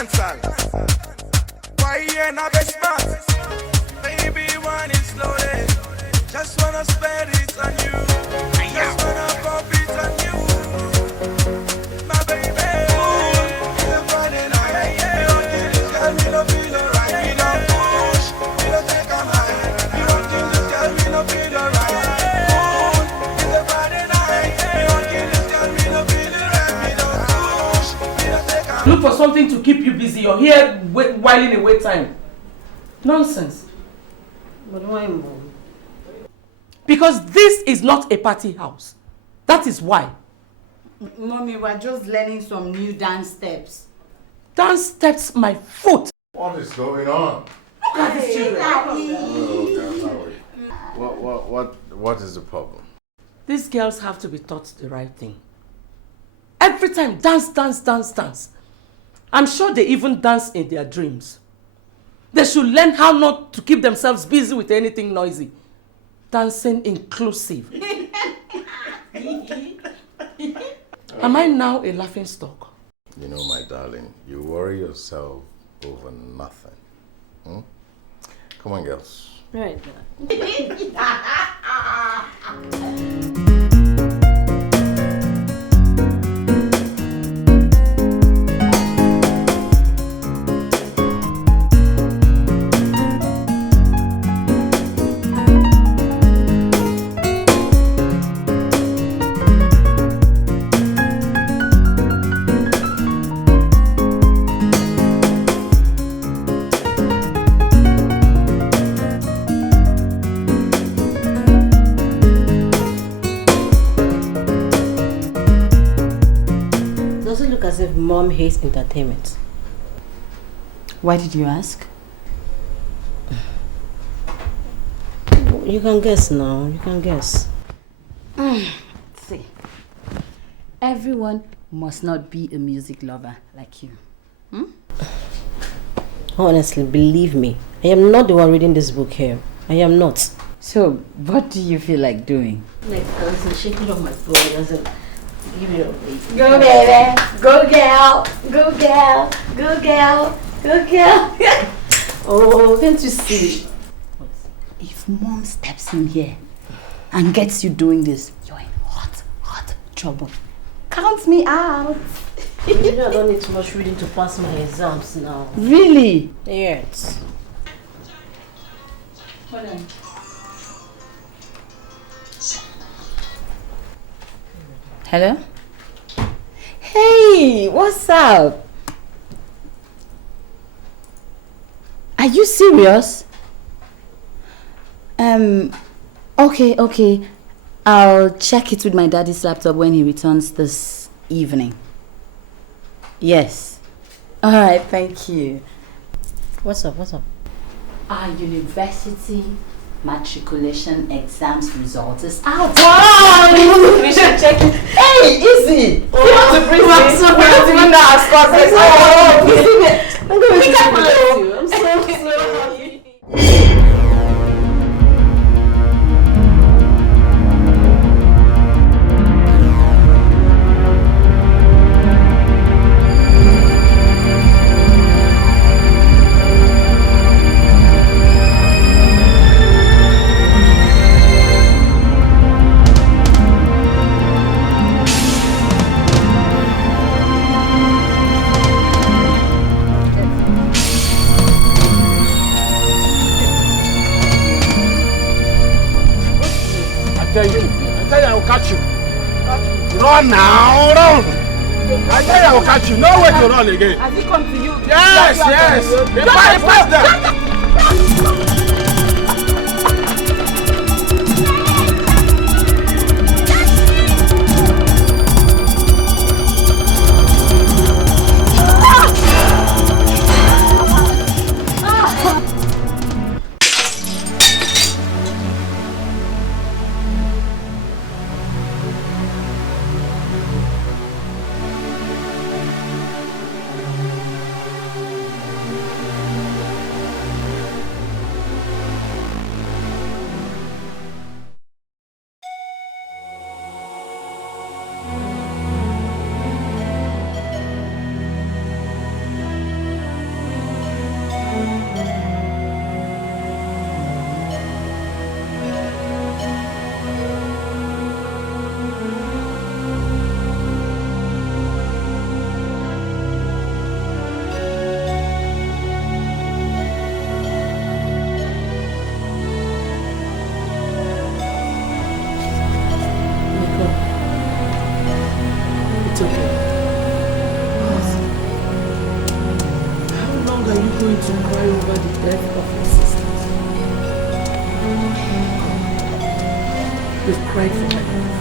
cancel. Why you not best man? Baby, want it slowly. Just wanna spend it on you. Just wanna pump it on you. My baby, it's a Friday night. You don't think this girl me no feel alright. We don't push, we don't take a mind. You don't think this girl me no feel alright. It's a Friday night. You don't think this girl me no feel alright. We don't push, we don't take a mind. Look for something to keep you busy. You're here whiling away time. Nonsense. But why, Mom? Because this is not a party house. That is why. Mommy, we're just learning some new dance steps. Dance steps my foot. What is going on? Look at these children. What is the problem? These girls have to be taught the right thing. Every time, dance, dance, dance, dance. I'm sure they even dance in their dreams. They should learn how not to keep themselves busy with anything noisy. Dancing inclusive. Am I now a laughing stock? You know, my darling, you worry yourself over nothing. Come on, girls. Right. As if Mom hates entertainment. Why did you ask? You can guess now. You can guess. See, everyone must not be a music lover like you. Honestly, believe me, I am not the one reading this book here. I am not. So, what do you feel like doing? Like dancing, shaking off my body as a give it up, baby. Go, baby. Go, girl. Go, girl. Go, girl. Go, girl. Oh, can't you see? If Mom steps in here and gets you doing this, you're in hot trouble. Count me out. You know I don't need too much reading to pass my exams now. Really? Yes. Hold on. Hello? Hey, what's up? Are you serious? Okay. I'll check it with my daddy's laptop when he returns this evening. Yes. Alright, thank you. What's up? Our university matriculation exams results is out. Wow! We should check it. Hey, easy! You want to bring me? So we don't even know our scores. I'm so sorry. I tell you, I will catch you. Run now, run! I tell you I will catch you. No way to run again. Has he come to you? Yes. If I pass them. You've cried for my love.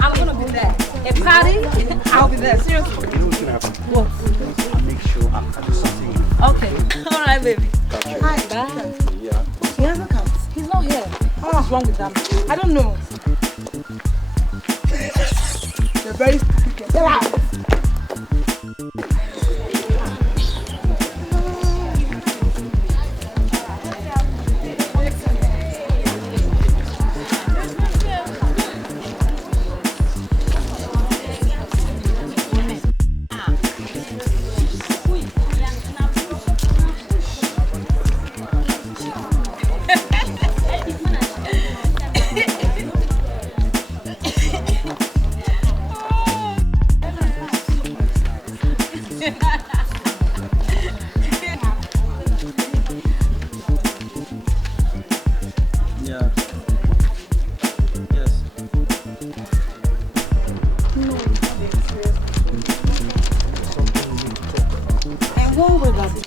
I'm gonna be there. A party? I'll be there. Seriously. You know what's gonna happen? What? I'll make sure I'm at something. Okay. All right, baby. Hi, Dad. Yeah. He hasn't come. He's not here. What's wrong with them? I don't know. They're very stupid. Get out. Yeah. Yes. And what will that be?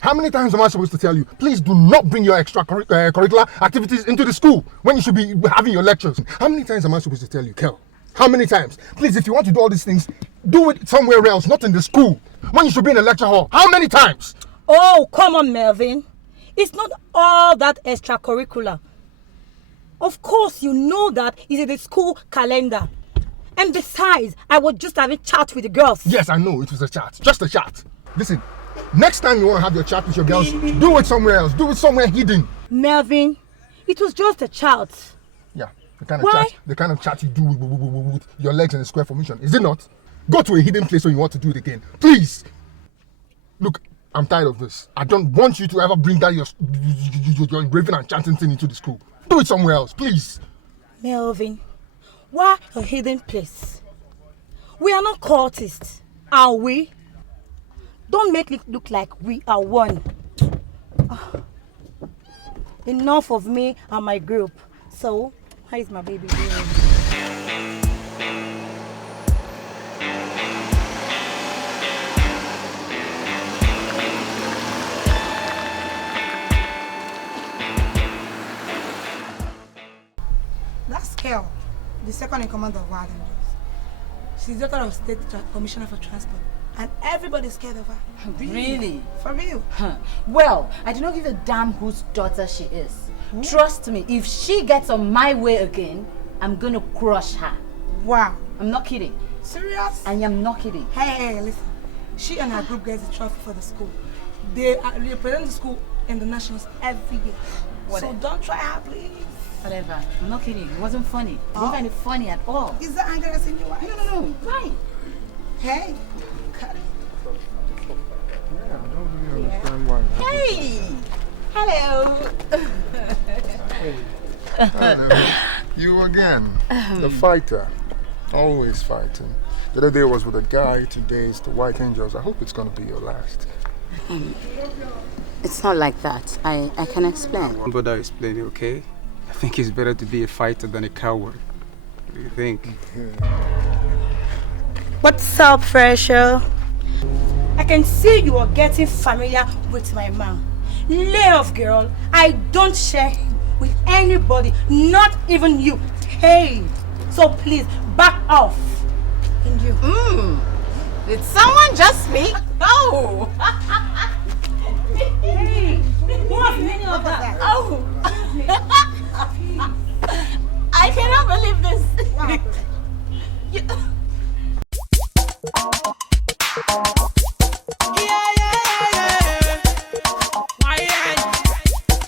How many times am I supposed to tell you? Please do not bring your extracurricular activities into the school when you should be having your lectures. How many times am I supposed to tell you, Kel? How many times? Please, if you want to do all these things, do it somewhere else, not in the school, when you should be in a lecture hall. How many times? Oh, come on, Melvin. It's not all that extracurricular. Of course, you know that it's in the school calendar. And besides, I was just having chat with the girls. Yes, I know, it was a chat. Just a chat. Listen, next time you want to have your chat with your girls, do it somewhere else. Do it somewhere hidden. Melvin, it was just a chat. Yeah, the kind of chat you do with your legs in a square formation, is it not? Go to a hidden place when you want to do it again. Please. Look, I'm tired of this. I don't want you to ever bring that your engraving and chanting thing into the school. Do it somewhere else, please. Melvin, why a hidden place? We are not cultists, are we? Don't make it look like we are one. Enough of me and my group. So, how is my baby doing? That's Kel, the second in command of Wazico. She's daughter of State Commissioner for Transport. And everybody's scared of her. Really? For real. Huh. Well, I do not give a damn whose daughter she is. Trust me, if she gets on my way again, I'm gonna crush her. Wow. I'm not kidding. Serious? I am not kidding. Hey, listen. She and her group gets a trophy for the school. They represent the school in the nationals every year. Whatever. So don't try her, please. Whatever. I'm not kidding. It wasn't funny. I don't find it funny at all. Is that anger that's in your eyes? No. Why? Hey. Cut it. Yeah, I don't really understand why. Hey! Hello! Hello. You again. The fighter. Always fighting. The other day was with a guy, today it's the White Angels. I hope it's going to be your last. It's not like that. I can explain. Don't bother explaining, okay? I think it's better to be a fighter than a coward. What do you think? What's up, Fresher? I can see you are getting familiar with my man. Lay off, girl. I don't share him with anybody, not even you. Hey, so please back off. And you. Did someone just speak? Oh! Hey, what's the meaning of that? Oh! I cannot believe this.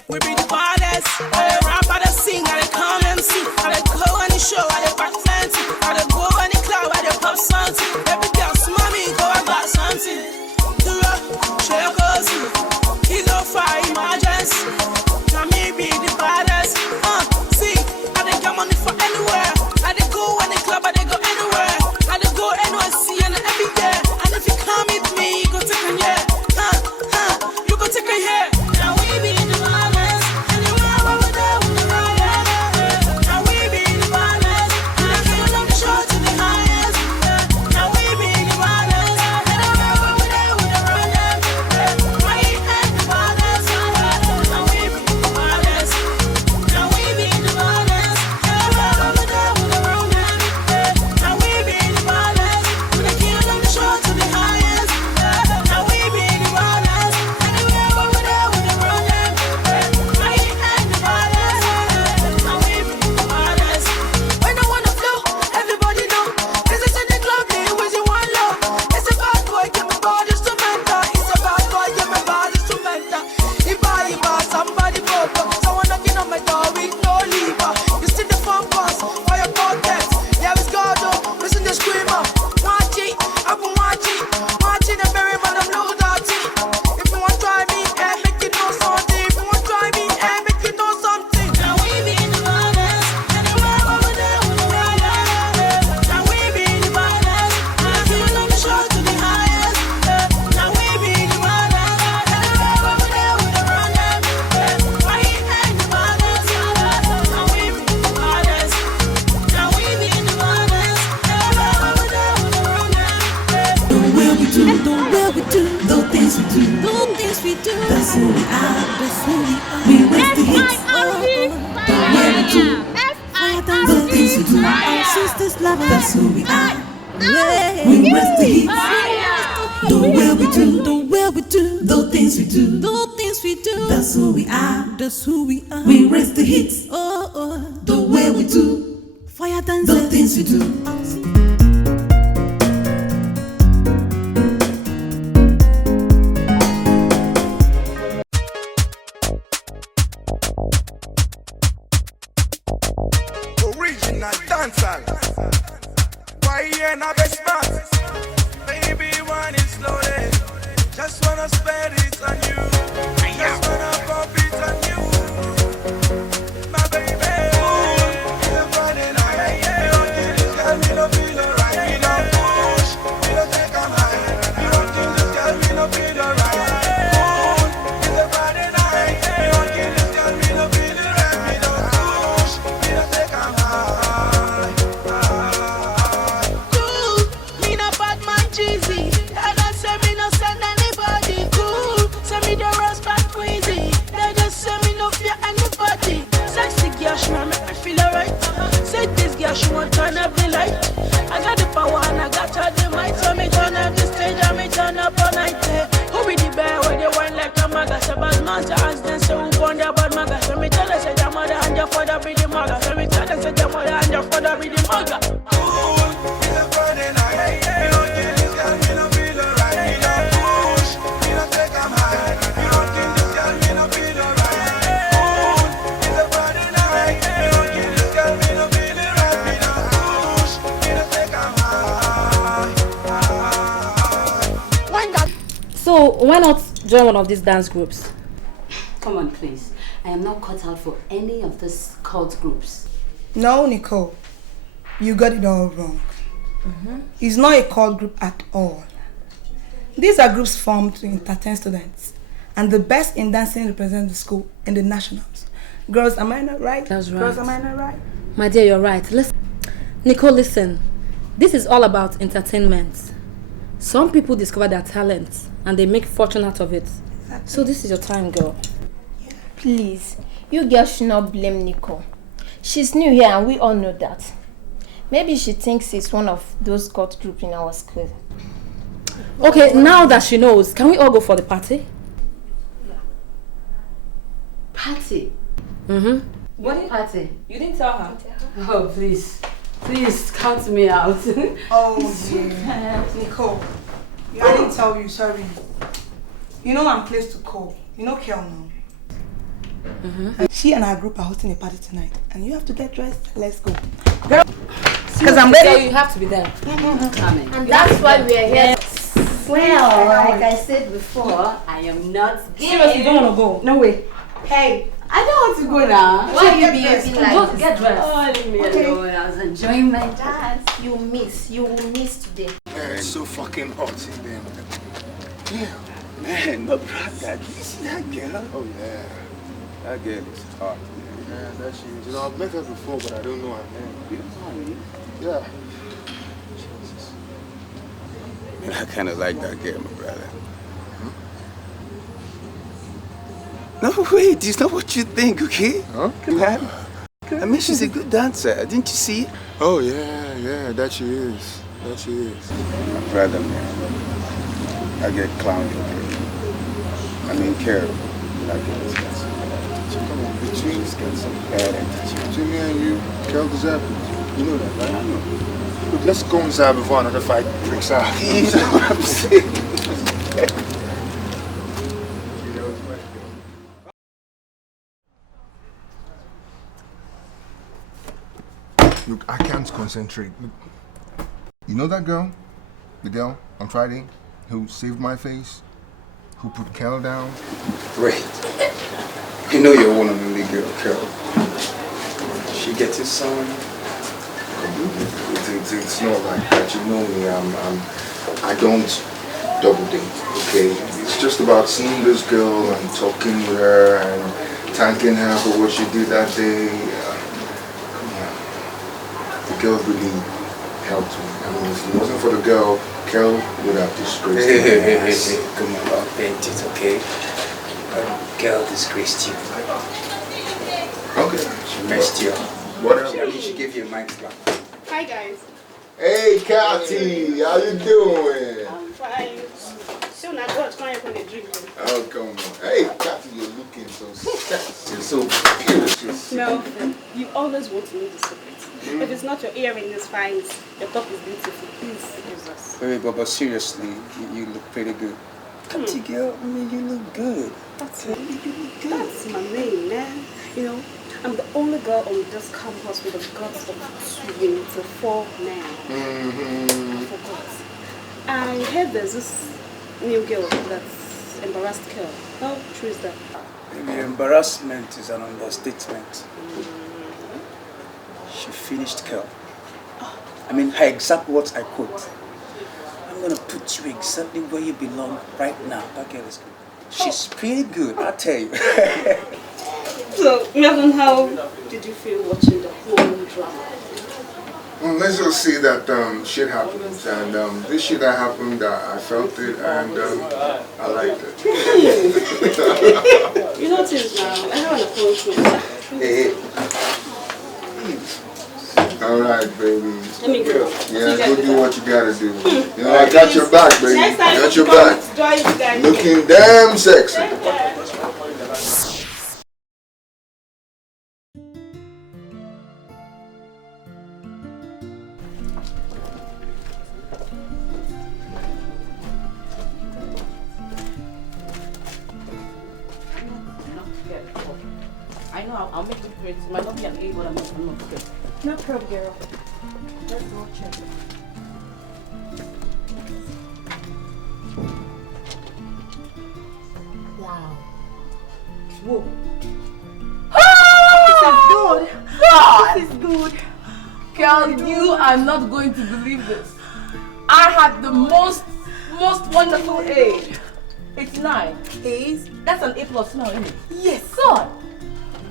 We be the baddest. I dey rap, I dey sing, I dey come MC. I dey go on the show, I dey present. I dey go on the club, I dey pop something. Every girl smell me, go I got something. Dura, shake cozy, kilo fire emergency. Now me be the baddest. See, I dey get money for anywhere. I dey go on the club, I dey go anywhere. I dey go NYC and everywhere. And if you come with me, you go take a year. You go take a year. Now we be the baddest. Anywhere over there, we the baddest. Now we be the baddest. We the kill them short to the highest. Now we be the baddest. Anywhere over there, we the baddest. We ain't the baddest. Now we be the baddest. Now we be the baddest. Anywhere over there, we the baddest. Now we be the baddest. We the kill them short to the highest. Now we be the baddest. Anywhere over there, we the baddest. We ain't the baddest. Now we be the baddest. When I wanna flow, everybody know. This is in the club, they always in one low. It's a bad boy, get my body instrumental. It's a bad boy, get my body instrumental. If I somebody broke up, someone knocking on my door with no lever. You see the phone boss, for your pocket. Yeah, it's God, oh, listen the screamer. Watch it, I've been watching the very man, I'm low dirty. If you want try me, make you know something. If you want try me, make you know something. Now we be the baddest. Anywhere over there, we the baddest. Now we be the baddest. I feel on the short to the highest. Now we be the baddest. Anywhere over there, we the baddest. Why ain't the baddest? Now we be the baddest. Now we be the baddest. Anywhere over there, we the baddest. The will we do, the things we do, that's who we are, we raise the hits. The will we do, the things we do, our sisters love us, that's who we are, we raise the hits. The will we do, the things we do, that's who we are, we raise the hits. The way we do, the things we do. Original dancehall. Why you not be smart? Baby, want it slowly. Just wanna spend it on you. Just wanna pump it on you. My baby. It's a Friday night. You don't get this girl, me no feel alright. Me no push, me no take a high. You don't get this girl, me no feel alright. It's a Friday night. You don't get this girl, me no feel alright. Me no push, me no take a high. Cool, me no bad man cheesy. I don't say me no send anybody. Cool, say me the rose back queasy. They just say me no fear anybody. Sexy girl, she wanna make me feel alright. Say this girl, she want turn up the light. I got the power and I got her the might. So me turn up the stage and me turn up all night. Who be the bear where they wine like a maga? Say bad man to ask them, say who born their bad maga? So me tell her, say your mother and your father be the maga. So me tell her, say your mother and your father be the maga. Cool, it's a Friday night. Me don't get this girl, me no feel alright. Me no push, me no take a high. Me don't get this girl, me no feel alright. Cool, it's a Friday night. Me don't get this girl, me no feel alright. Me no push, me no take a high. When that So why not join one of these dance groups? Come on, please. I am not cut out for any of these cult groups. No, Nicole. You got it all wrong. It's not a cult group at all. These are groups formed to entertain students and the best in dancing represents the school in the nationals. Girls, am I not right? That's right. Girls, am I not right? My dear, you're right. Listen, Nicole, listen. This is all about entertainment. Some people discover their talents and they make fortune out of it. Exactly. So this is your time, girl. Please, you girls should not blame Nicole. She's new here and we all know that. Maybe she thinks it's one of those god group in our school. Okay, now that she knows, can we all go for the party? Party? Mm-hmm. What party? You didn't tell her. Oh, please. Please, count me out. Oh, dear. Nicole, I didn't tell you, sorry. You know I'm close to Cole. You know Kel now. She and her group are hosting a party tonight. And you have to get dressed. Let's go. Girl, because I'm ready. So you have to be there. Coming. And that's why we are here. Well, like I said before, I am not gay. Seriously, you don't want to go? No way. Hey, I don't want to go now. Why you behaving like Just this? get dressed. Oh, leave me alone. I was enjoying my dance. You will miss today. Man, it's so fucking hot in there. Damn. Man, my brother, you see that girl? Oh, yeah. That girl is hot. Yeah, that she is. You know, I've met her before, but I don't know her name. You know me? Yeah. Man, I kind of like that girl, my brother. No, wait, it's not what you think, okay? Huh? Man, I mean, she's a good dancer. Didn't you see it? Oh, yeah, that she is. That she is. My brother, man, I get clowned, okay? I mean, Carol, that girl is got some bad attitude. Come on, between, She's got some bad attitude. between me and you, Kel deserves it. You know that, right? I know. Look, let's go inside before another fight breaks out. You know what I'm saying? Look, I can't concentrate. Look, you know that girl? The girl on Friday who saved my face? Who put Kel down? Wait. You know you're one and only girl, Carol. She gets his son. It's not like that. You know me. I don't double date. Okay. It's just about seeing this girl and talking with her and thanking her for what she did that day. Come on. The girl really helped me. I mean, if it wasn't for the girl, Kel would have disgraced me. Hey, come on, I'll paint it, okay? Girl disgraced you. Okay. She messed you up. Whatever. She gave you a mind slap. Hi guys. Hey, Cathy, how you doing? I'm fine. Soon I got to come the drink. Oh, come on. Hey, Cathy, you're looking so sexy. You're so beautiful. No, you always want to know the secret. If it's not your earring is fine, your top is beautiful. Please use us. Wait, but seriously, you look pretty good. Cathy, girl, I mean, you look good. That's my name, man. You know, I'm the only girl on this campus with the guts of 24 men. I forgot. I heard there's this new girl that's embarrassed girl. How true is that? Maybe embarrassment is an understatement. She finished Kel. I mean, her exact words I quote. I'm gonna put you exactly where you belong right now. That girl is good. She's pretty good, I tell you. So, Melvin, how did you feel watching the whole drama? Let's just say that shit happens, and this shit that happened, I felt it, and I liked it. You notice now, everyone approached me. Hey. All right, baby. Let me go. Yeah, go do what you gotta do. You know, I got your back, baby. Next time I got your back. Looking damn sexy. I know I'll make it great. It might not be an A, but I'm not scared. No problem, girl. Let's go check. Wow. Whoa. This is good. God! This is good. Girl, you are not going to believe this. I had the most wonderful A. It's 9. A's? That's an A plus now, isn't it? Yes. God.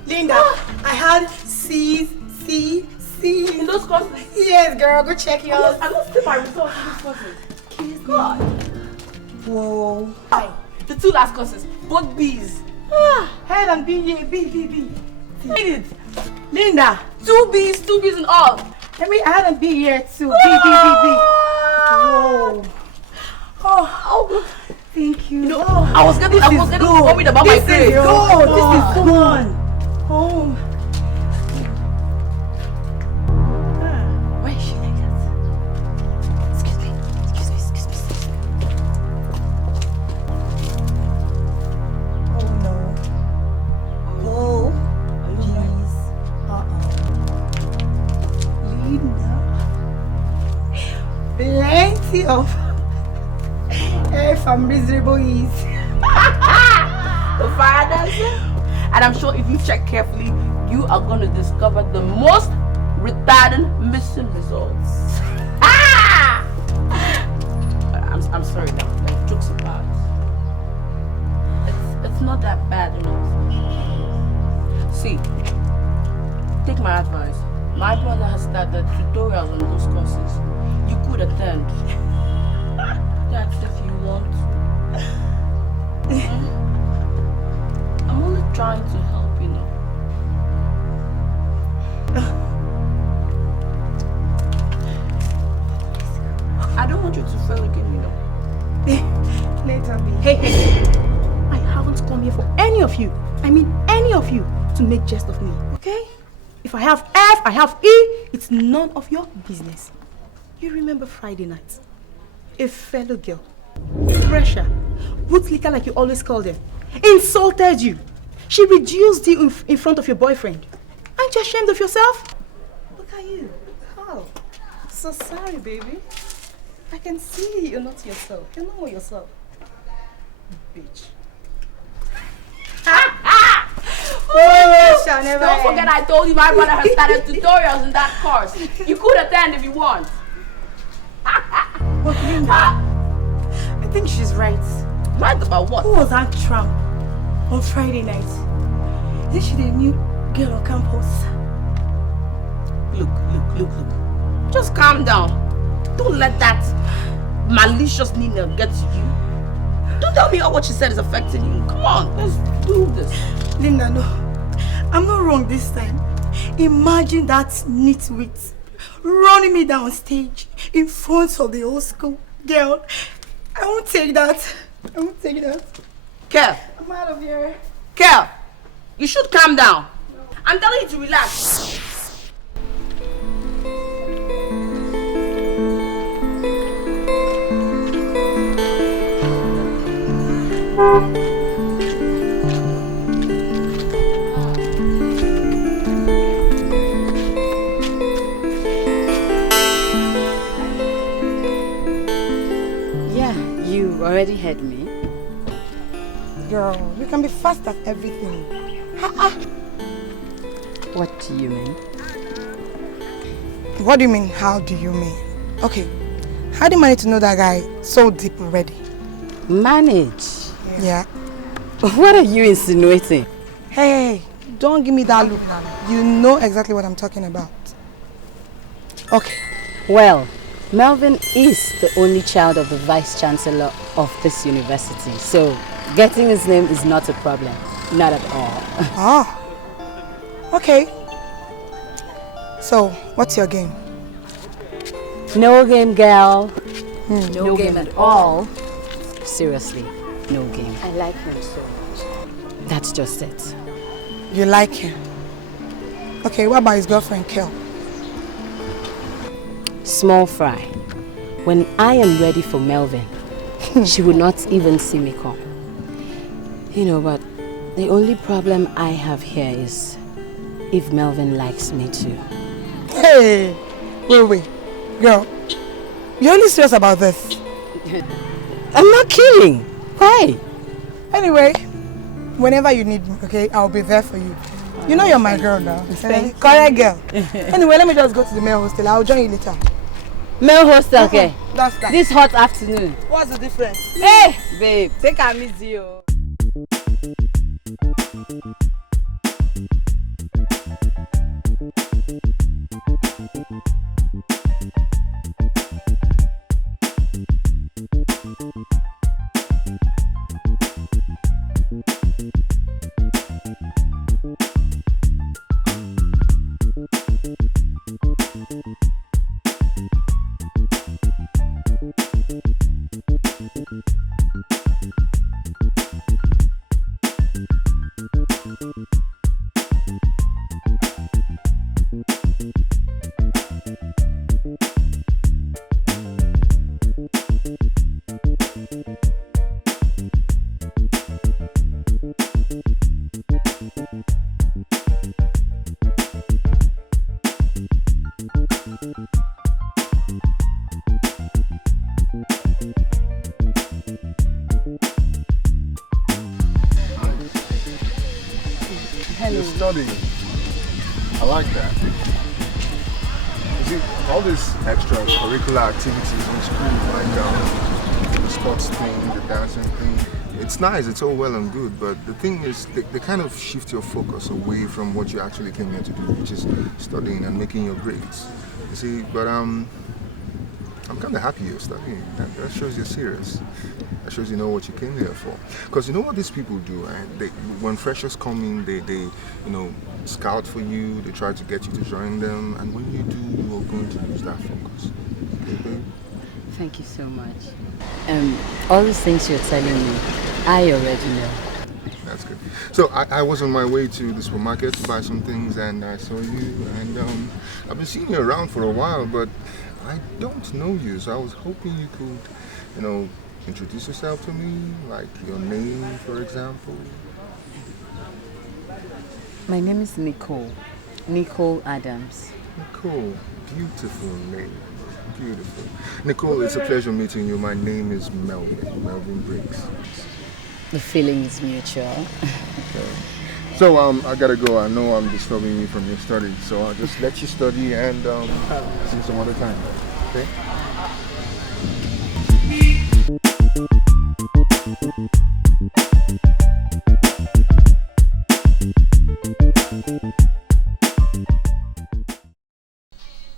Linda, I had C's, C. In those courses? Yes, girl, go check yours. I don't see my results in these courses. Kiss God. Whoa. The 2 last courses, both B's. Head and B. Read it. Linda, 2 B's in all. I had a B here too. B. Whoa. Oh, thank you. You know, I was getting worried about my grades. This is good. Oh. Why is she like that? Excuse me. Oh no. Oh, jeez. Linda. Plenty of from miserable ease. The fire dancer. And I'm sure if you check carefully, you are going to discover the most retarded missing results. I'm sorry now, like jokes apart. It's not that bad, you know. See, take my advice. My brother has started tutorials on those courses. You could attend. That's if you want to. I'm only trying to help, you know. I don't want you to fail again, you know. Later, B. Hey. I haven't come here for any of you. I mean any of you to make jest of me, okay? If I have F, I have E, it's none of your business. You remember Friday night? A fellow girl, fresher, bootlicker like you always call them, insulted you. She reduced you in front of your boyfriend. Aren't you ashamed of yourself? Look at you. Oh, so sorry, baby. I can see you're not yourself. You're not yourself. Bitch. Don't forget I told you my brother has started tutorials in that course. You could attend if you want. But Linda, I think she's right. Right about what? Who was that tramp on Friday night? Is she the new girl on campus? Look. Just calm down. Don't let that malicious Nina get to you. Don't tell me how what she said is affecting you. Come on, let's do this. Linda, no. I'm not wrong this time. Imagine that nitwit running me down stage in front of the old school girl. I won't take that. Kel. I'm out of here. Kel, you should calm down. I'm telling you to relax. Yeah, you already heard me. Girl, you can be fast at everything. What do you mean? What do you mean, how do you mean? Okay, how do you manage to know that guy so deep already? Manage? Yeah. What are you insinuating? Hey, don't give me that look. You know exactly what I'm talking about. Okay. Well, Melvin is the only child of the Vice Chancellor of this university, so getting his name is not a problem. Not at all. Ah. Okay. So, what's your game? No game, girl. No game at all. Seriously, no game. I like him so much. That's just it. You like him? Okay, what about his girlfriend, Kel? Small fry. When I am ready for Melvin, she would not even see me come. You know, but the only problem I have here is if Melvin likes me too. Hey! Wait. Girl, you're only serious about this? I'm not kidding. Why? Anyway, whenever you need me, okay, I'll be there for you. You know you're my girl now. Correct girl. Anyway, let me just go to the male hostel. I'll join you later. Male hostel, okay. Lunchtime. This hot afternoon. What's the difference? Hey, babe, take a miss you. You're studying. I like that. You see, all these extracurricular activities in school, like the sports thing, the dancing thing, it's nice, it's all well and good, but the thing is, they kind of shift your focus away from what you actually came here to do, which is studying and making your grades. You see, but I'm kind of happy you're studying. That shows you're serious. That shows you know what you came here for. Because you know what these people do, right? When freshers come in, they scout for you, they try to get you to join them, and when you do, you're going to lose that focus. Okay? Thank you so much. All the things you're telling me, I already know. That's good. So I was on my way to the supermarket to buy some things, and I saw you, and I've been seeing you around for a while, but I don't know you, so I was hoping you could, introduce yourself to me, like your name, for example. My name is Nicole. Nicole Adams. Nicole, beautiful name. Beautiful. Nicole, it's a pleasure meeting you. My name is Melvin Briggs. The feeling is mutual. Okay. So I gotta go. I know I'm disturbing you from your studies, so I'll just let you study and see you some other time. Okay?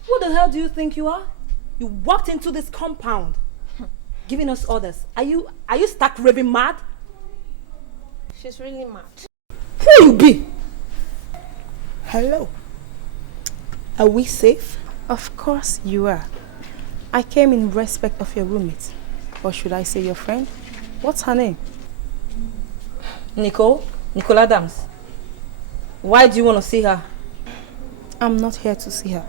Who the hell do you think you are? You walked into this compound, giving us orders. Are you stark raving mad? She's really mad. Who you be? Hello. Are we safe? Of course you are. I came in respect of your roommate. Or should I say your friend? What's her name? Nicole Adams. Why do you want to see her? I'm not here to see her.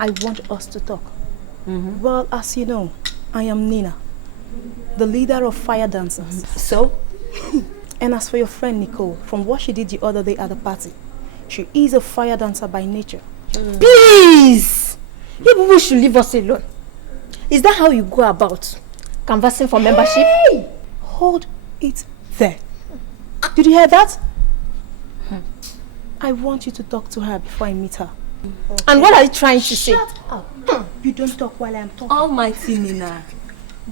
I want us to talk. Well, as you know, I am Nina, the leader of fire dancers. So? And as for your friend Nicole, from what she did the other day at the party, she is a fire dancer by nature. Please! You people should leave us alone. Is that how you go about canvassing for membership? Hey! Hold it there. Did you hear that? I want you to talk to her before I meet her. Okay. And what are you trying to say? Shut up. You don't talk while I'm talking. Almighty Nina.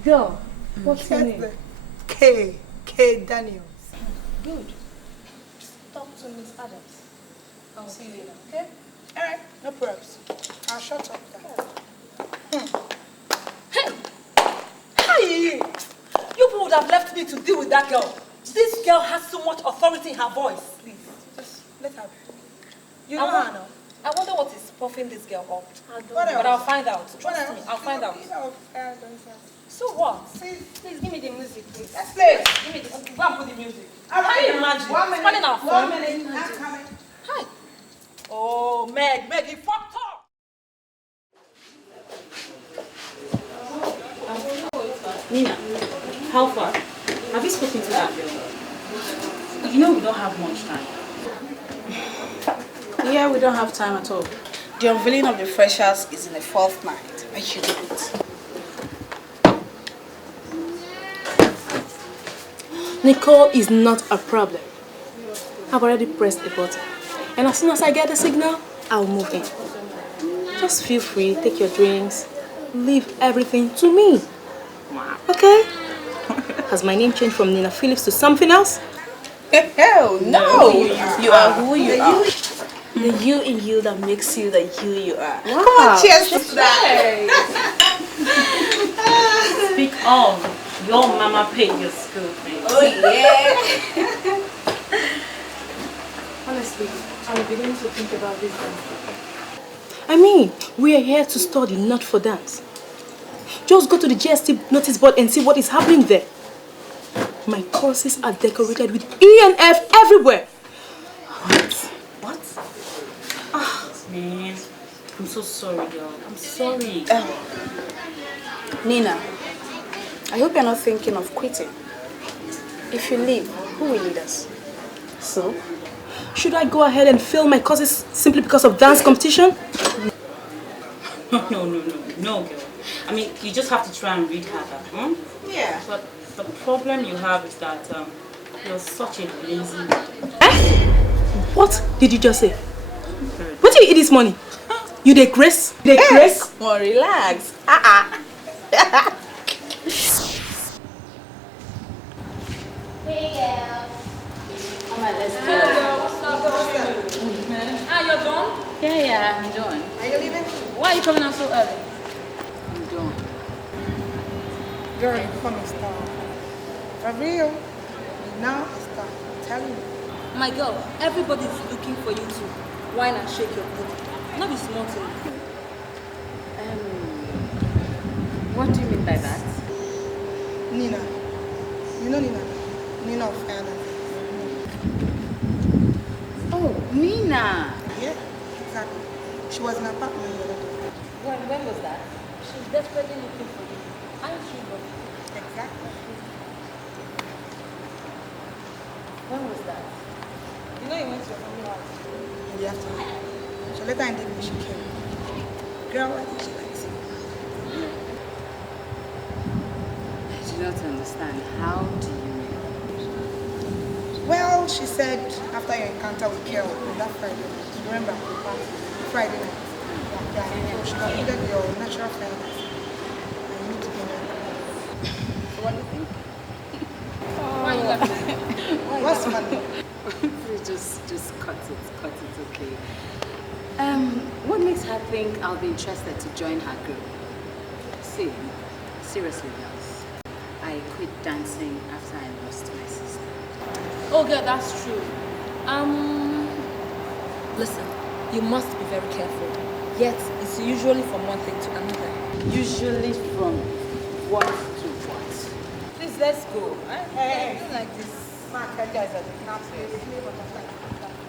Girl, what's your name? K Daniels. Good. Talk to Miss Adams. I'll see you later, okay? Alright, no problems. I'll shut up then. Hey! You people would have left me to deal with that girl. This girl has so much authority in her voice. Please, just let her be. You know her now. I wonder what is puffing this girl up. But I'll find out. Trust me, I'll find out. So what? Please give me the music, please. Let's play. Give me this. Go and put the music. Can you imagine? 1 minute. Spelling our phone. 1 minute. I'm coming. Hi. Oh, Meg, you fucked up. Nina, how far? Have you spoken to that girl? You know we don't have much time. Yeah, we don't have time at all. The unveiling of the freshers is in the 4th night. I should do it. Nicole is not a problem. I've already pressed the button. And as soon as I get the signal, I'll move in. Just feel free, take your drinks, leave everything to me. Okay? Has my name changed from Nina Phillips to something else? Hell no! You are who you are. The you in you that makes you the you are. Wow. Come on, cheers to that. Speak of, your mama paid your school fees. Oh yeah. Honestly, I'm beginning to think about this dance. I mean, we are here to study, not for dance. Just go to the GST notice board and see what is happening there. My courses are decorated with E and F everywhere. What? Man, I'm so sorry, girl. I'm sorry. Nina, I hope you're not thinking of quitting. If you leave, who will lead us? So, should I go ahead and fail my courses simply because of dance competition? No, girl. I mean, you just have to try and read harder. Yeah. But the problem you have is that you're such a lazy woman. What did you just say? What did you eat this morning? You dey grace? Grace? Come on, relax. You're done? Yeah, I'm done. Are you leaving? Why are you coming out so early? I'm done. Girl, you funny stuff. For real. Now it's time. I'm telling you. My girl, everybody's looking for you to whine and shake your booty. Not be small thing. What do you mean by that? Nina. You know Nina? Nina of Ireland. Oh, Nina. Yeah, exactly. She was in an apartment the other day. When was that? She's desperately looking for you. Aren't you lucky? Exactly. When was that? You know you went to your family house in the afternoon. So later in the evening she came. Girl, I think she likes you. I do not understand. How do you mean? Well, she said after your encounter with Kel on that Friday night, remember the party, Friday night. Yeah, so she concluded your natural friend. And you need to be married. So what do you think? Why are you laughing? What's funny? Just cut it, okay? What makes her think I'll be interested to join her group? See, seriously, girls, I quit dancing after I lost my sister. Oh girl, that's true. Listen, you must be very careful. Yet, it's usually from one thing to another. Usually from what to what? Please, let's go. Hey. Like this. Mark, guys are the nappies.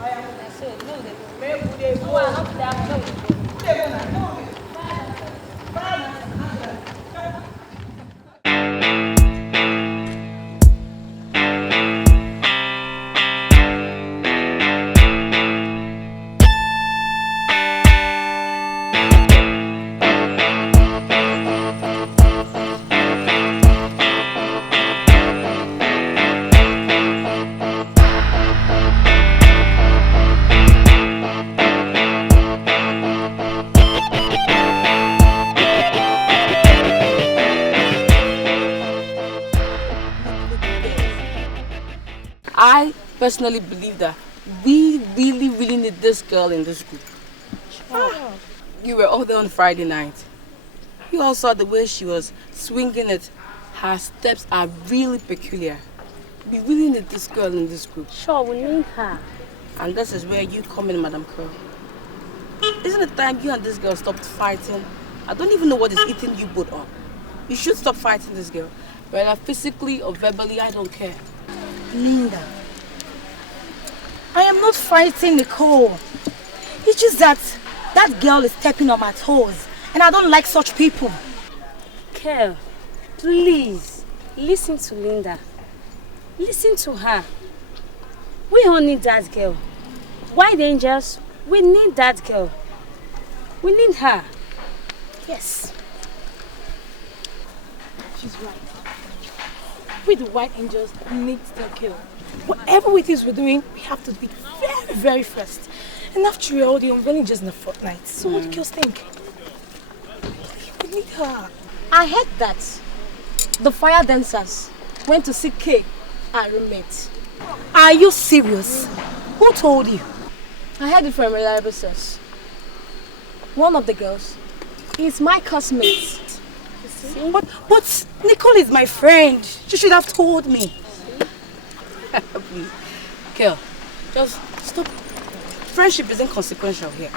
I am. So, no, they Maybe they go. I personally believe that we really need this girl in this group. You were all there on Friday night. You all saw the way she was swinging it. Her steps are really peculiar. We really need this girl in this group. Sure, we need her. And this is where you come in, Madam Curl. Isn't it time you and this girl stopped fighting? I don't even know what is eating you both up. You should stop fighting this girl. Whether physically or verbally, I don't care. Linda, I am not fighting Nicole. It's just that girl is stepping on my toes. And I don't like such people. Kel, please, listen to Linda. Listen to her. We all need that girl. White Angels, we need that girl. We need her. Yes. She's right. We the White Angels need that girl. Whatever it is we're doing, we have to be very, very fast. And after all, the unveiling just in a fortnight. So what do girls think? need her. I heard that the fire dancers went to see Kay, our roommate. Are you serious? Who told you? I heard it from a reliable source. One of the girls is my classmate. But Nicole is my friend. She should have told me. Please. Kel, just stop. Friendship isn't consequential here.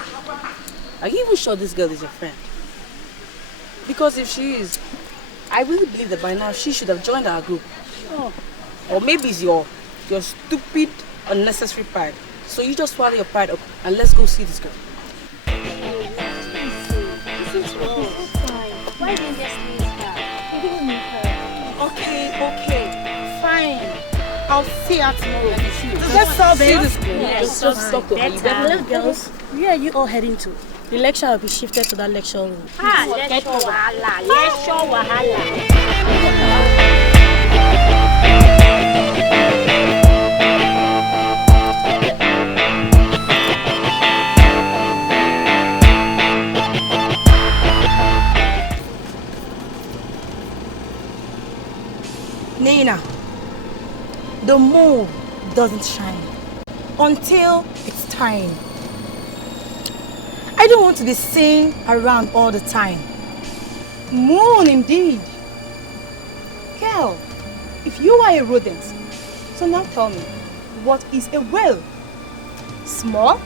Are you even sure this girl is your friend? Because if she is, I really believe that by now she should have joined our group. Sure. Or maybe it's your stupid, unnecessary pride. So you just swallow your pride up and let's go see this girl. Why didn't you just leave her? We didn't need her. Okay, fine. I'll see her tomorrow. Does that sound better? Yes, just stop the Better. girls. Where are you all heading to? The lecture will be shifted to that lecture room. Lecture wahala. Nina, the moon doesn't shine until it's time. I don't want to be seen around all the time. Moon indeed. Girl, if you are a rodent, so now tell me, what is a whale? Small?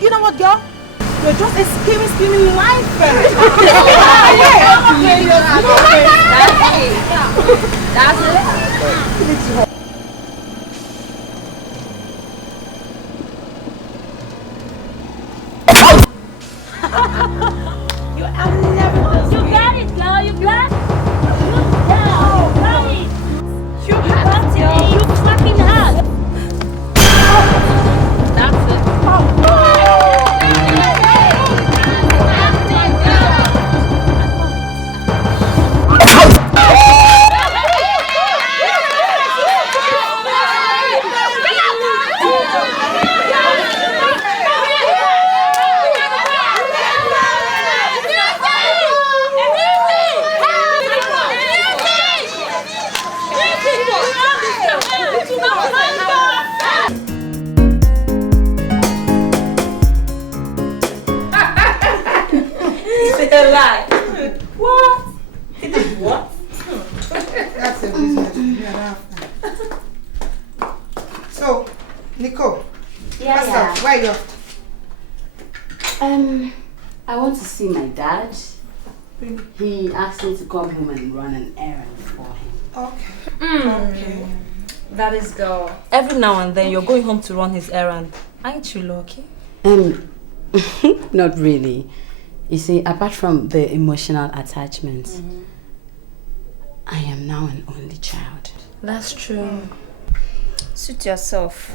You know what, girl? You're just a screaming life friend. That's it. You have never done. You got it, girl. You got it. You got it. You fucking hard. That's it. Lie. What? He did what? That's a business. So, Nicole. Yeah, what's up? Where you off? I want to see my dad. He asked me to come home and run an errand for him. Okay. Okay. That is girl. Every now and then you're going home to run his errand. Aren't you lucky? Not really. You see, apart from the emotional attachment, I am now an only child. That's true. Suit yourself.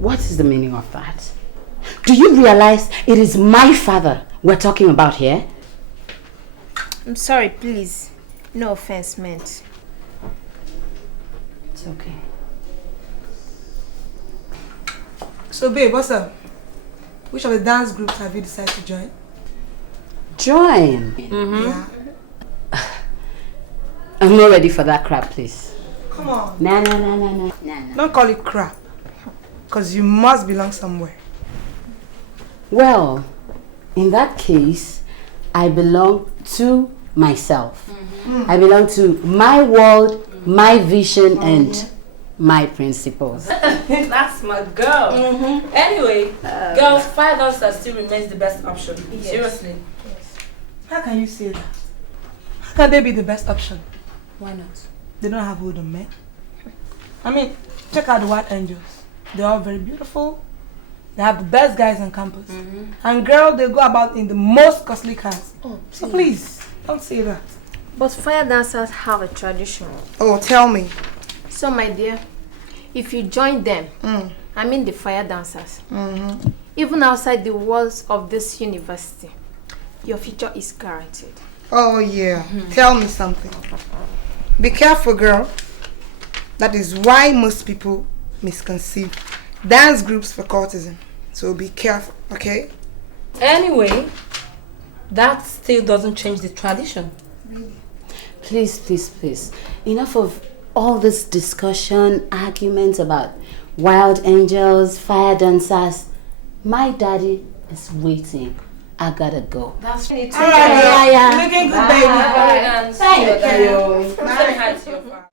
What is the meaning of that? Do you realize it is my father we're talking about here? I'm sorry, please. No offense meant. It's okay. So, babe, what's up? Which of the dance groups have you decided to join? Join? Yeah. I'm not ready for that crap, please. Come on. No. Don't call it crap. Because you must belong somewhere. Well, in that case, I belong to myself. I belong to my world, my vision, and my principles. That's my girl. Anyway, girls, fire dancer still remains the best option. Yes. Seriously. Yes. How can you say that? How can they be the best option? Why not? They don't have wooden men. I mean, check out the White Angels. They're all very beautiful. They have the best guys on campus. And girl, they go about in the most costly cars. So please, don't say that. But fire dancers have a tradition. Oh, tell me. So, my dear, if you join them, I mean the fire dancers, even outside the walls of this university, your future is guaranteed. Oh yeah, tell me something. Be careful, girl. That is why most people misconceive dance groups for courtesan. So be careful, okay? Anyway, that still doesn't change the tradition. Please, please, please. Enough of all this discussion, arguments about wild angels, fire dancers. My daddy is waiting. I gotta go. That's it. All right, looking good, baby. Bye. Thank you. Bye.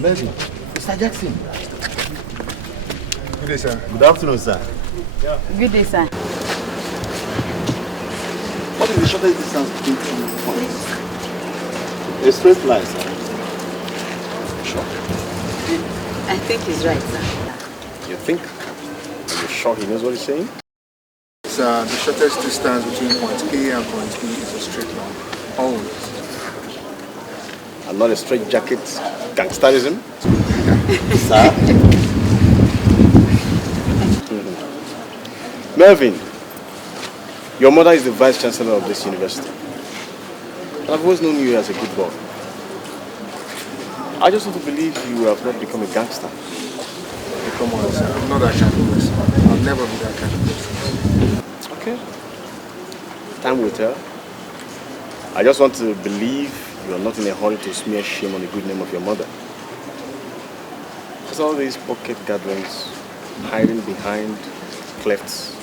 Maiden, Mr. Jackson. Good day, sir. Good afternoon, sir. Good day, sir. What is the shortest distance between two points? A straight line, sir. Sure. I think he's right, sir. You think? Are you sure he knows what he's saying? Sir, the shortest distance between point A and point B is a straight line. Always. And not a straight jacket gangsterism? Sir? Melvin, your mother is the vice chancellor of this university. And I've always known you as a good boy. I just want to believe you have not become a gangster. Come on, sir. I'm not that kind of person. I'll never be that kind of person. Okay. Time will tell. I just want to believe you are not in a hurry to smear shame on the good name of your mother. Because all these pocket gatherings, hiding behind clefts,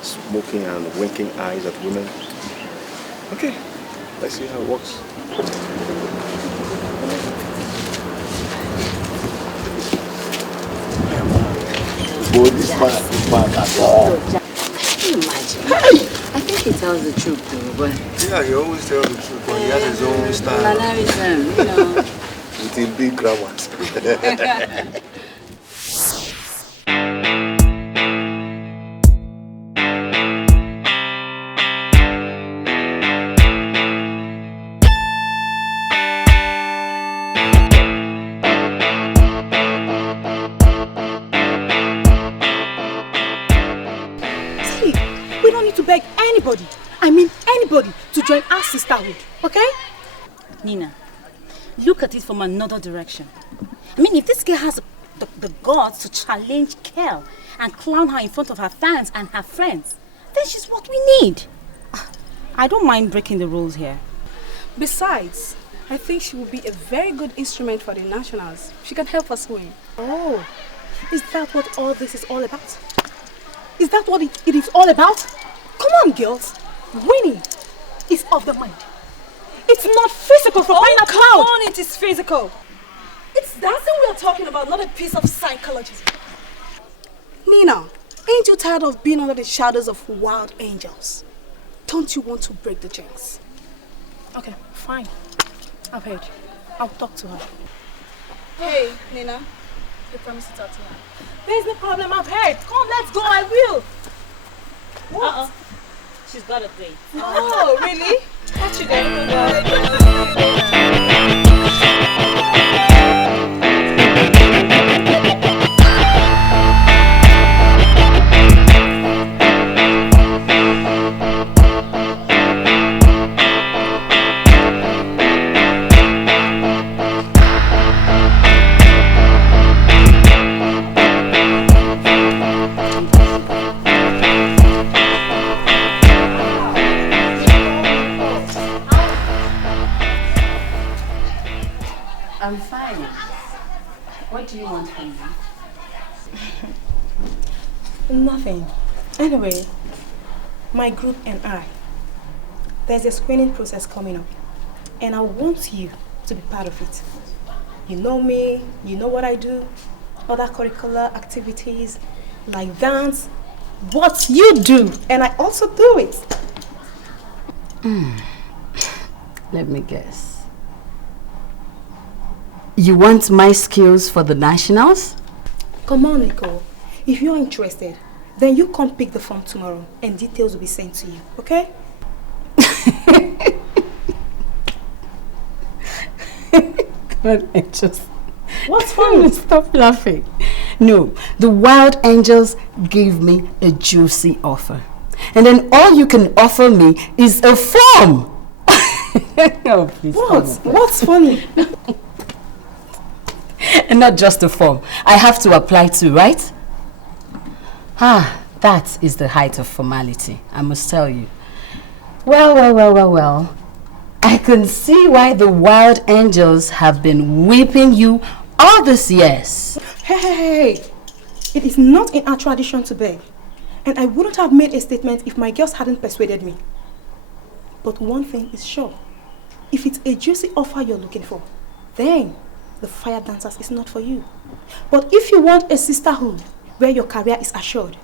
smoking and winking eyes at women. Okay, let's see how it works. Boy, this man is bad at all. Can you imagine? Hey! I think he tells the truth, though, but... Yeah, he always tells the truth, but he has his own style. Mannerism, you know. With a big grammar. Anybody to join our sisterhood, okay? Nina, look at it from another direction. I mean, if this girl has the guts to challenge Kel and clown her in front of her fans and her friends, then she's what we need. I don't mind breaking the rules here. Besides, I think she will be a very good instrument for the nationals. She can help us win. Oh, is that what all this is all about? Is that what it is all about? Come on, girls. Winning is of the mind. It's not physical for crying out loud. Come on, it is physical. It's dancing we are talking about, not a piece of psychology. Nina, ain't you tired of being under the shadows of wild angels? Don't you want to break the jinx? Okay, fine. I've heard. I'll talk to her. Hey, Nina, you promise to talk to her. There's no problem, I've heard. Come, let's go, I will. What? Uh-oh. She's got a date. Oh, really? Catch you there. I'm fine. What do you want from me? Nothing. Anyway, my group and I, there's a screening process coming up, and I want you to be part of it. You know me, you know what I do, other curricular activities like dance, what you do, and I also do it. Let me guess. You want my skills for the nationals? Come on, Nicole. If you're interested, then you come pick the form tomorrow and details will be sent to you, okay? God, I just... What's funny? Stop laughing. No, the Wild Angels gave me a juicy offer. And then all you can offer me is a form. Oh, please. What? What's funny? And not just the form. I have to apply too, right? That is the height of formality, I must tell you. Well. I can see why the wild angels have been whipping you all these years. Hey. It is not in our tradition to beg. And I wouldn't have made a statement if my girls hadn't persuaded me. But one thing is sure. If it's a juicy offer you're looking for, then the fire dancers is not for you. But if you want a sisterhood where your career is assured,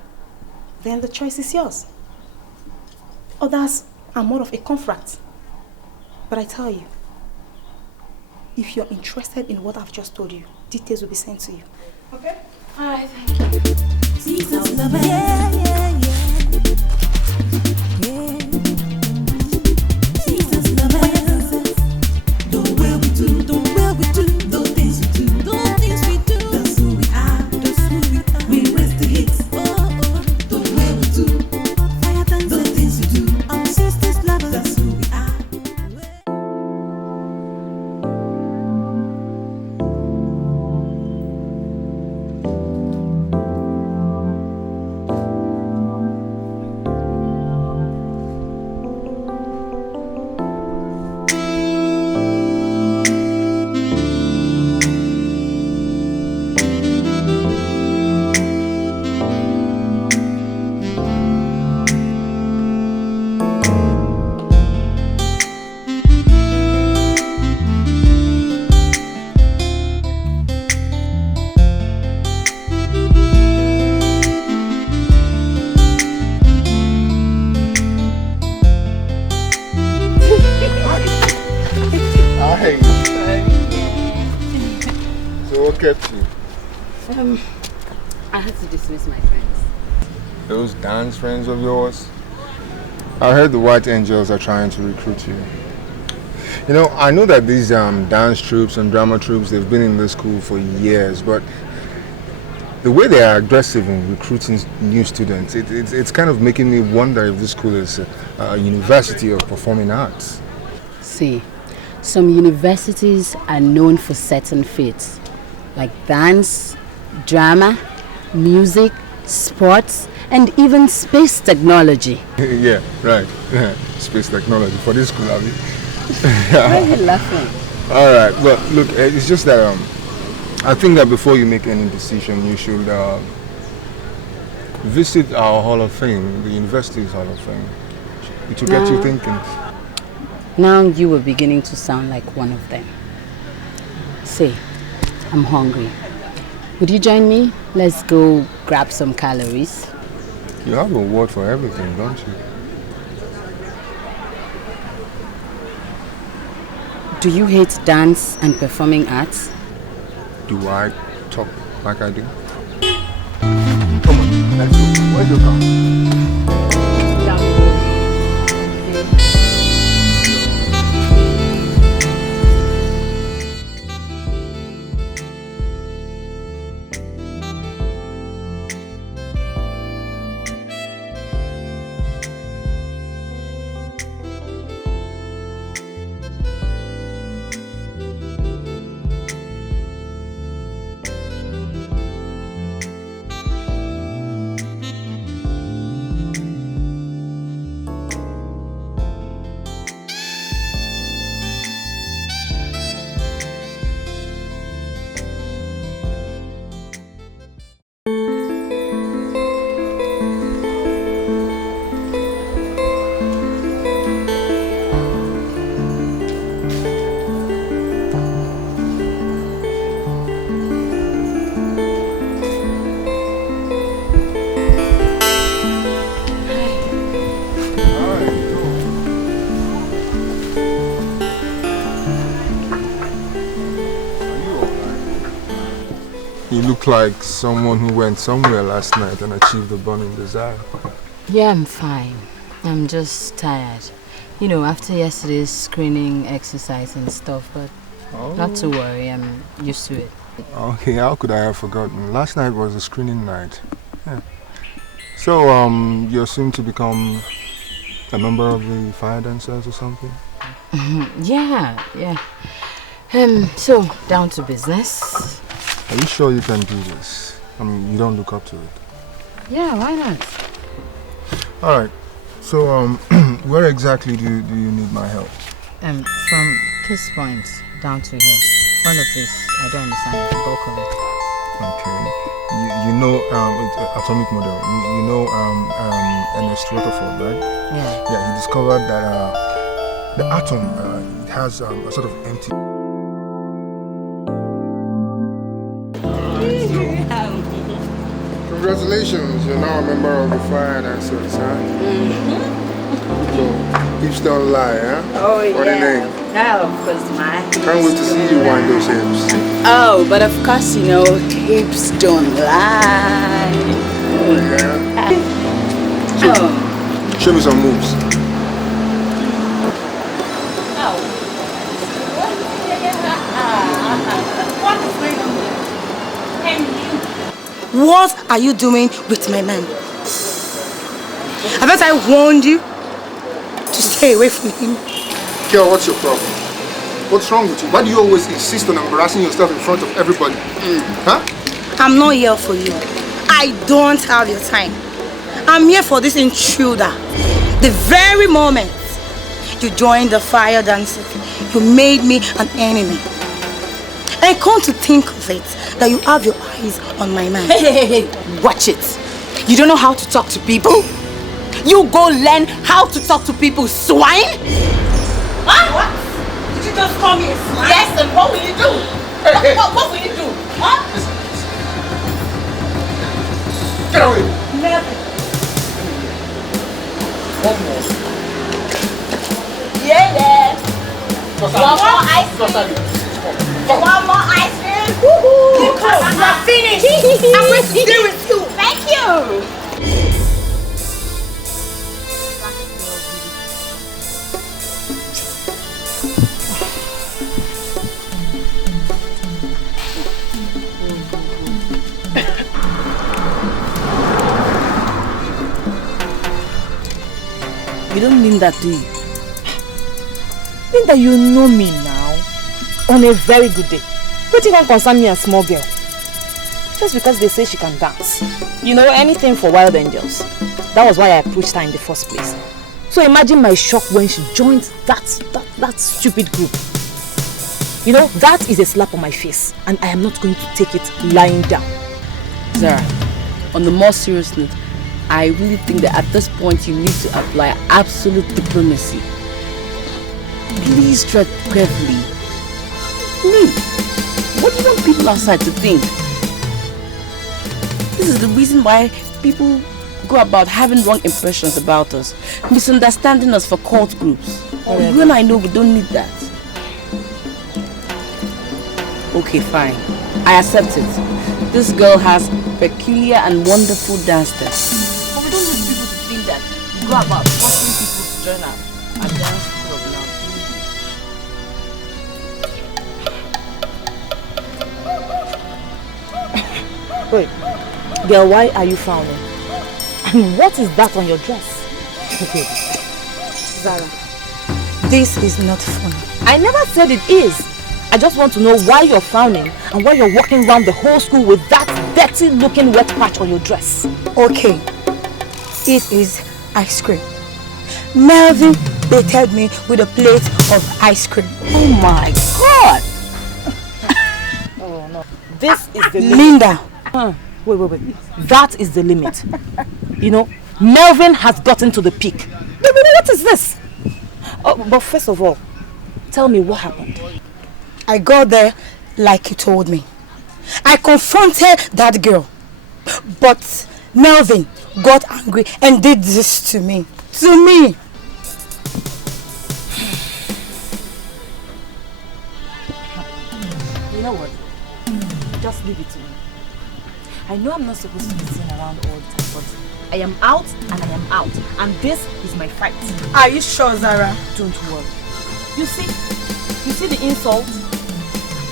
then the choice is yours. Others are more of a comfort. But I tell you, if you're interested in what I've just told you, details will be sent to you. Okay? Alright, thank you. Jesus lover, yeah. Jesus lover, the way we do, the things we do, that's who we are, we raise the hits, the way we do, fire dance, the things we do, our sisters lovers, that's who we are. I had to dismiss my friends. Those dance friends of yours? I heard the White Angels are trying to recruit you. You know, I know that these dance troupes and drama troupes, they've been in this school for years, but the way they are aggressive in recruiting new students, it's kind of making me wonder if this school is a university of performing arts. See, some universities are known for certain fields, like dance, drama, music, sports, and even space technology. Yeah, right. Space technology. For this school, have you? Why are you laughing? Alright, well, look, it's just that I think that before you make any decision, you should visit our Hall of Fame, the university's Hall of Fame. It will get you thinking. Now you were beginning to sound like one of them. Say, I'm hungry. Would you join me? Let's go grab some calories. You have a word for everything, don't you? Do you hate dance and performing arts? Do I talk like I do? Come on, let's go. Where's your car? You look like someone who went somewhere last night and achieved a burning desire. Yeah, I'm fine. I'm just tired. You know, after yesterday's screening exercise and stuff, but not to worry, I'm used to it. Okay, how could I have forgotten? Last night was a screening night. Yeah. So, you're soon to become a member of the fire dancers or something? Yeah. So, down to business. Are you sure you can do this? I mean, you don't look up to it. Yeah, why not? Alright, so where exactly do you need my help? From this point down to here. All of this, I don't understand the bulk of it. Okay. You know atomic model. You know Ernest Rutherford, right? Yeah. Yeah, he discovered that the atom it has a sort of empty. Congratulations, you're now a member of the Fire Dancers, huh? So, hips don't lie, huh? Oh, what yeah. What name? Yeah, of course, man. Can't wait to see you wind those hips. Oh, but of course, you know, hips don't lie. Oh, yeah. Show me some moves. What are you doing with my man? Haven't I warned you to stay away from him? Girl, what's your problem? What's wrong with you? Why do you always insist on embarrassing yourself in front of everybody? Huh? I'm not here for you. I don't have your time. I'm here for this intruder. The very moment you joined the fire dancing, you made me an enemy. And come to think of it, that you have your eyes on my man. Hey, watch it. You don't know how to talk to people? You go learn how to talk to people, swine! What? Did you just call me a swine? Yes, and what will you do? What will you do? Huh? Get away! Never. One more. Yeah. One more ice cream. One more ice cream. Woohoo! You're finished. I'm going to deal with you. Thank you. You don't mean that, do you? Mean that you know me now on a very good day. But you don't concern me as small girl. Just because they say she can dance. You know, anything for wild angels. That was why I approached her in the first place. So imagine my shock when she joined that stupid group. You know, that is a slap on my face, and I am not going to take it lying down. Zara, on the more serious note, I really think that at this point you need to apply absolute diplomacy. Please tread carefully. Me, what do you want people outside to think? This is the reason why people go about having wrong impressions about us, misunderstanding us for cult groups. You and I know we don't need that. Okay, fine. I accept it. This girl has peculiar and wonderful dance steps. But we don't need people to think that we go about forcing people to join our dance club now. Wait, girl, why are you frowning? And what is that on your dress? Okay. Zara, this is not funny. I never said it is. I just want to know why you're frowning and why you're walking around the whole school with that dirty looking wet patch on your dress. Okay, it is ice cream. Melvin baited me with a plate of ice cream. Oh my God! Oh no. This is the Linda. Wait. That is the limit. You know, Melvin has gotten to the peak. What is this? But first of all, tell me what happened. I got there like you told me. I confronted that girl. But Melvin got angry and did this to me. To me. You know what? Just leave it to me. I know I'm not supposed to be seen around all the time, but I am out and I am out. And this is my fight. Are you sure, Zara? Don't worry. You see the insult?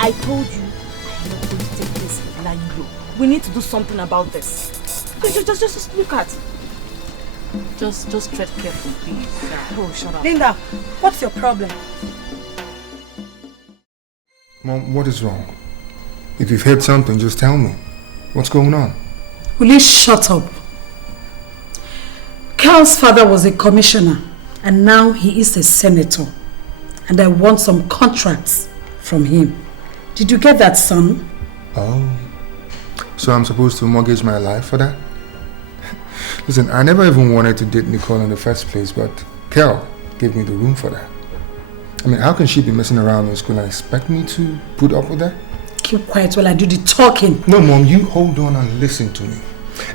I told you I am not going to take this lying low. We need to do something about this. Just look at. Just tread carefully, please. Oh, shut up. Linda, what's your problem? Mom, what is wrong? If you've heard something, just tell me. What's going on? Will you shut up? Carl's father was a commissioner and now he is a senator. And I want some contracts from him. Did you get that, son? Oh. So I'm supposed to mortgage my life for that? Listen, I never even wanted to date Nicole in the first place, but Carl gave me the room for that. I mean, how can she be messing around in school and expect me to put up with that? Keep quiet while I do the talking. No, Mom, you hold on and listen to me.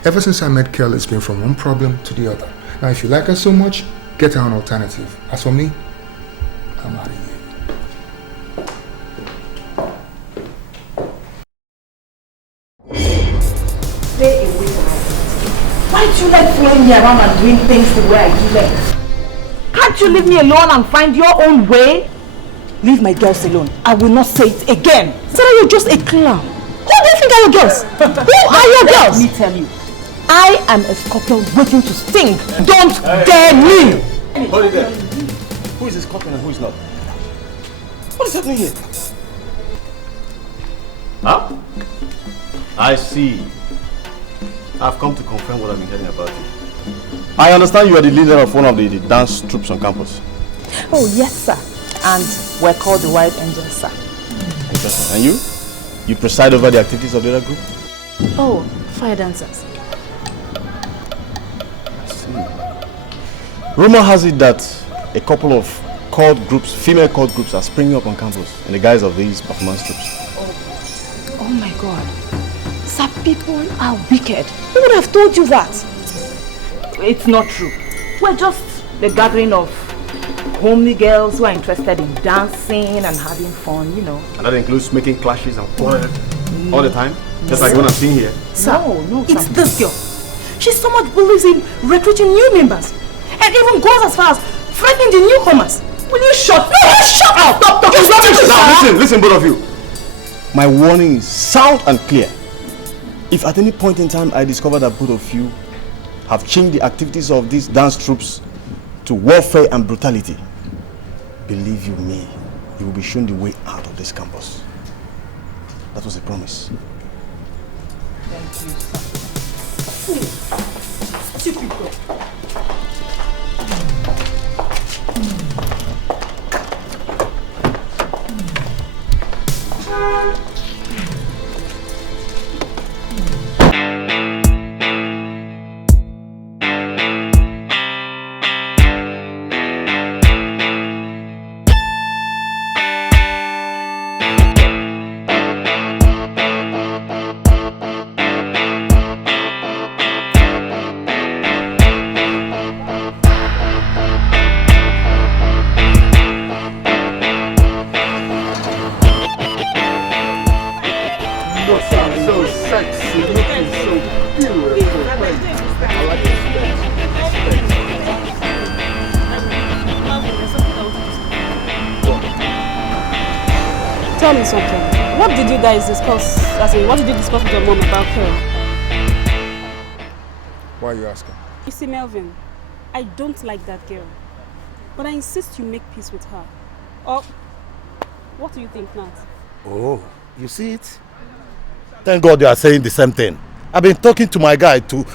Ever since I met Carl, it's been from one problem to the other. Now, if you like her so much, get her an alternative. As for me, I'm out of here. Stay away from me. Why do you like following me around and doing things the way I do them? Can't you leave me alone and find your own way? Leave my girls alone. I will not say it again. Sarah, you're just a clown. Who do you think are your girls? Who are your girls? Let me tell you. I am a scorpion waiting to sting. Don't dare me! Hold it there. Who is the scorpion and who is not? What is happening here? Huh? I see. I've come to confirm what I've been hearing about you. I understand you are the leader of one of the dance troops on campus. Oh, yes, sir. And we're called the White Angels, sir. Interesting. And you? You preside over the activities of the other group? Oh, fire dancers. I see. Rumor has it that a couple of chord groups, female chord groups, are springing up on campus in the guise of these performance troops. Oh my God. Sir, people are wicked. Who would have told you that? It's not true. We're just the gathering of homely girls who are interested in dancing and having fun, you know. And that includes making clashes and quarrels all the time? Just like what I'm seeing here? Sir, no, it's this girl. She so much believes in recruiting new members and even goes as far as threatening the newcomers. Will you shut up? No, shut up! Stop talking rubbish! Now listen, both of you. My warning is sound and clear. If at any point in time I discover that both of you have changed the activities of these dance troops to warfare and brutality, believe you me, you will be shown the way out of this campus. That was a promise. Thank you, sir. Stupid girl. Tell me something. What did you guys discuss? What did you discuss with your mom about her? Why are you asking? You see, Melvin, I don't like that girl. But I insist you make peace with her. Or, what do you think, Nat? Oh, you see it? Thank God you are saying the same thing. I've been talking to my guy to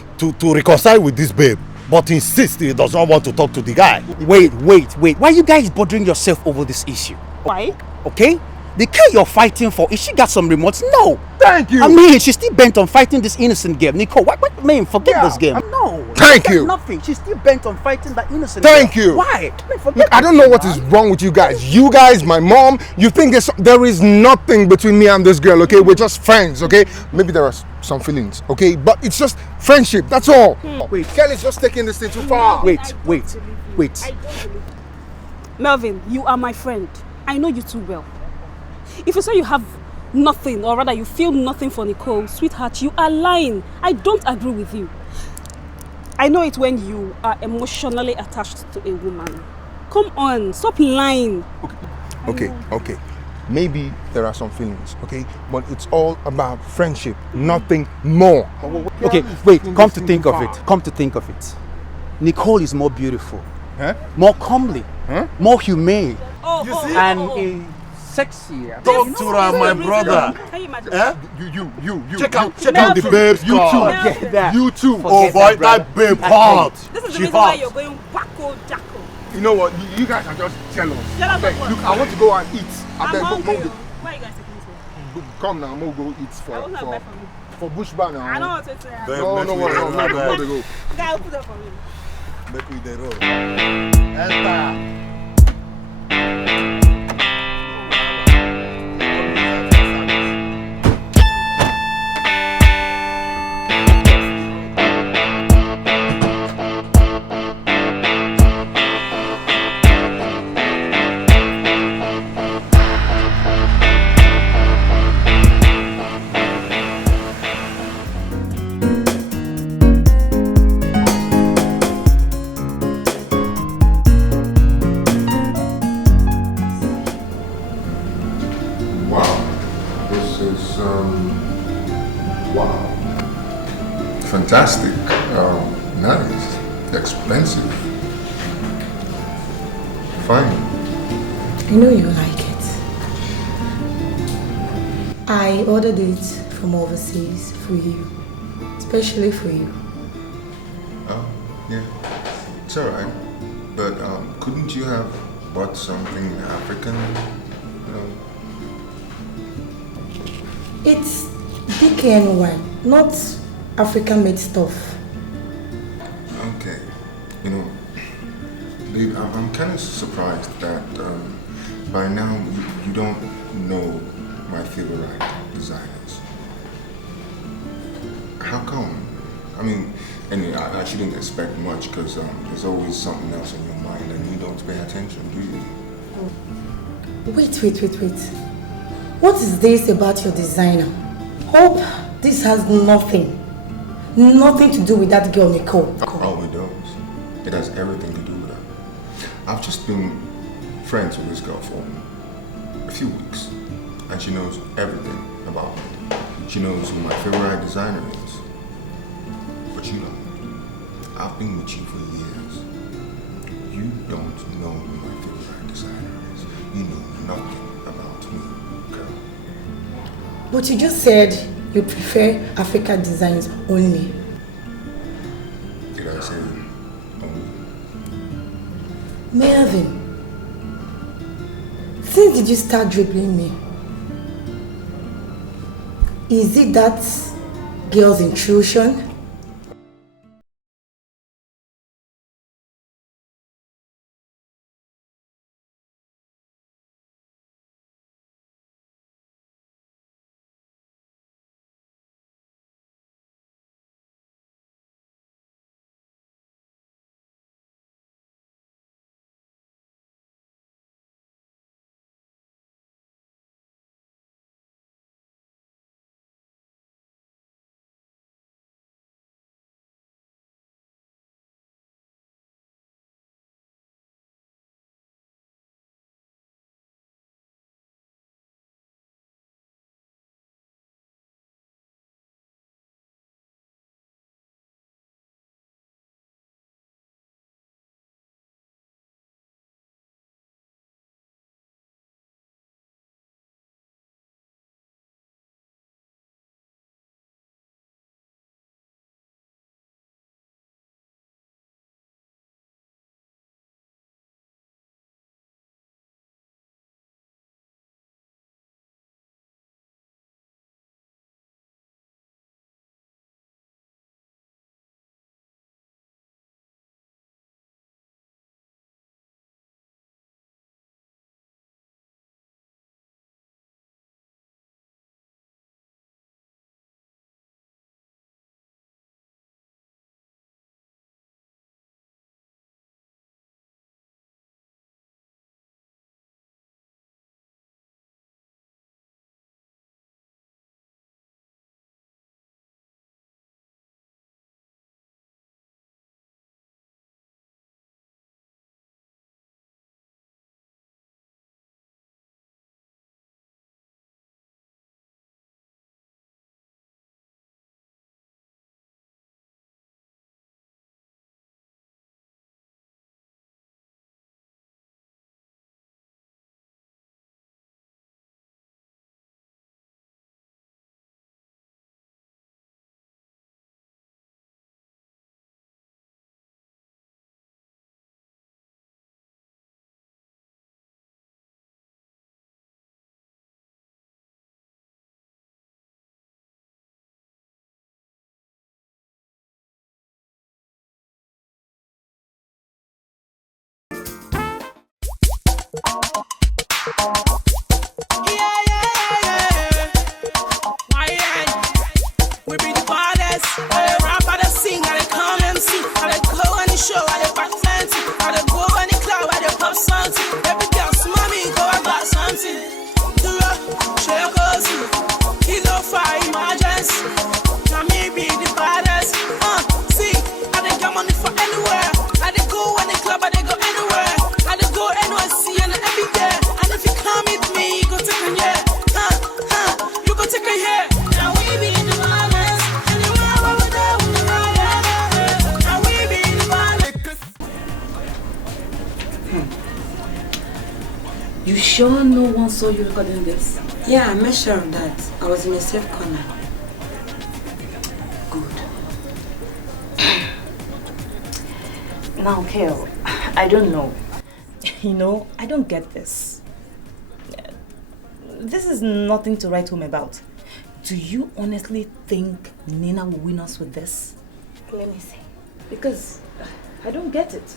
reconcile with this babe. But he insists he does not want to talk to the guy. Wait. Why are you guys bothering yourself over this issue? Why? Okay? The girl you're fighting for, is she got some remorse? No. Thank you. I mean, she's still bent on fighting this innocent girl. Nicole, what man, forget this game. No. Thank you. Nothing. She's still bent on fighting that innocent Thank girl. you. Why? Look, I don't know what is wrong with you guys. You guys, my mom, you think there is nothing between me and this girl, okay? We're just friends, okay? Maybe there are some feelings, okay? But it's just friendship, that's all. Wait, Kelly's just taking this thing too far. Wait. Melvin, you are my friend. I know you too well. If you say you have nothing, or rather you feel nothing for Nicole, sweetheart, you are lying. I don't agree with you. I know it when you are emotionally attached to a woman. Come on, stop lying. Okay. Maybe there are some feelings, okay? But it's all about friendship, nothing more. Okay, wait, come to think of it. Nicole is more beautiful, more comely, more humane, and a sexy. Talk to her, my brother. Can you imagine? Eh? You. Check out the babe's You car. too. That. You too. Oh boy, that babe hot. This is the She reason why hot. you're going wacko jacko. You know what? You guys are just jealous. Jealous of Like, what? look, I want to go and eat. I'm beg, hungry. go- Where are you guys taking me to? Come now, I'm gonna go eat I will not buy for me. for bush bar now. I don't want to say that. No, go. Guy, put that for me. Make we the road. Enter. Wow, this is wow, fantastic, nice, expensive, fine. I know you like it. I ordered it from overseas for you, especially for you. Oh, yeah, it's alright. But couldn't you have bought something African? You know? It's DKNY, not African-made stuff. Okay, you know, babe, I'm kind of surprised that by now you don't know my favorite designers. How come? I mean, anyway, I shouldn't expect much because there's always something else in your mind and you don't pay attention, do you? Wait. What is this about your designer? Hope this has nothing to do with that girl, Nicole. Oh, it does. It has everything to do with her. I've just been friends with this girl for a few weeks and she knows everything about me. She knows who my favorite designer is. But you know, I've been with you for years. You don't know who my favorite designer is. You know nothing about me, girl. But you just said you prefer African designs only. Did I say only? Melvin, since did you start dribbling me? Is it that girl's intrusion? We be the baddest. I dey rap, I dey sing, I dey come MC. I dey go any show, I dey back plenty. I dey go any club, I dey pop something. Every girl smell me, go I got something. Dura, shake us, kilo fire emergency. Now me be the baddest. See, I dey get money for anywhere. I dey go any club, I dey go anywhere. I dey go NYC and every year. And if you come with me, you go take a year. You go take a year. Now we be the baddest. You sure no one saw you recording this? Yeah, I made sure of that. I was in a safe corner. Now, Kale, I don't know. You know, I don't get this. This is nothing to write home about. Do you honestly think Nina will win us with this? Let me see. Because I don't get it.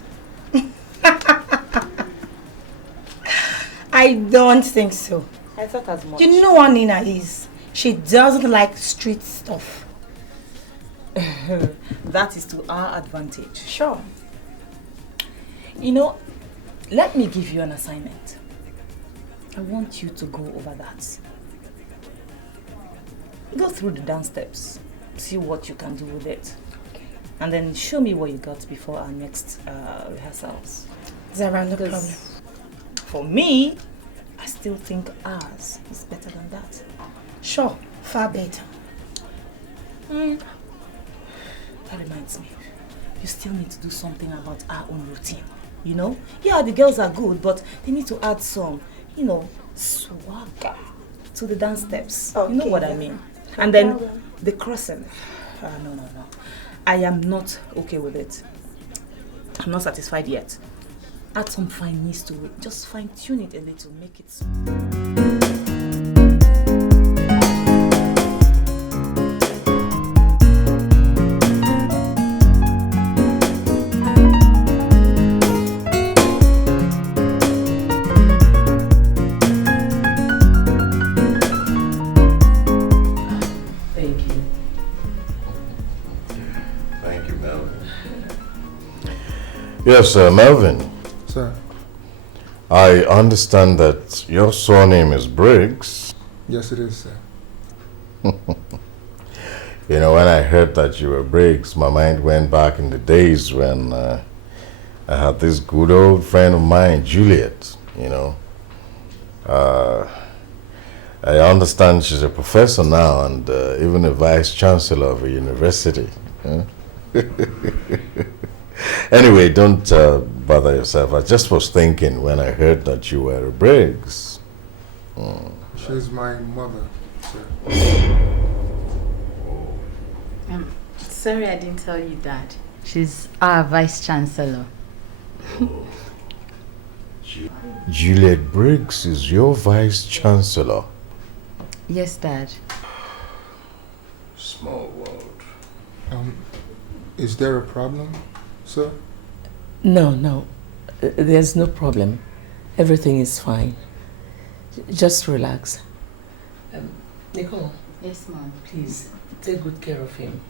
I don't think so. I thought as much. You know what Nina is? She doesn't like street stuff. That is to our advantage. Sure. You know, let me give you an assignment. I want you to go over that. Go through the dance steps, see what you can do with it. Okay. And then show me what you got before our next rehearsals. Is that around the problem? For me, I still think ours is better than that. Sure, far better. That reminds me, you still need to do something about our own routine. You know? Yeah, the girls are good, but they need to add some, you know, swagger to the dance steps. Okay, you know what I mean? And then the crossing. No. I am not okay with it. I'm not satisfied yet. Add some fineness to it. Just fine tune it a little, make it Yes, Melvin. Sir? I understand that your surname is Briggs. Yes, it is, sir. You know, when I heard that you were Briggs, my mind went back in the days when I had this good old friend of mine, Juliet, you know. I understand she's a professor now and even a vice chancellor of a university. Huh? Anyway, don't bother yourself. I just was thinking when I heard that you were a Briggs. She's my mother, sir. Sorry I didn't tell you that. She's our vice chancellor. Juliet Briggs is your vice chancellor. Yes, Dad. Small world. Is there a problem, sir? No. There's no problem. Everything is fine. Just relax. Nicole. Yes, Mom. Please, take good care of him.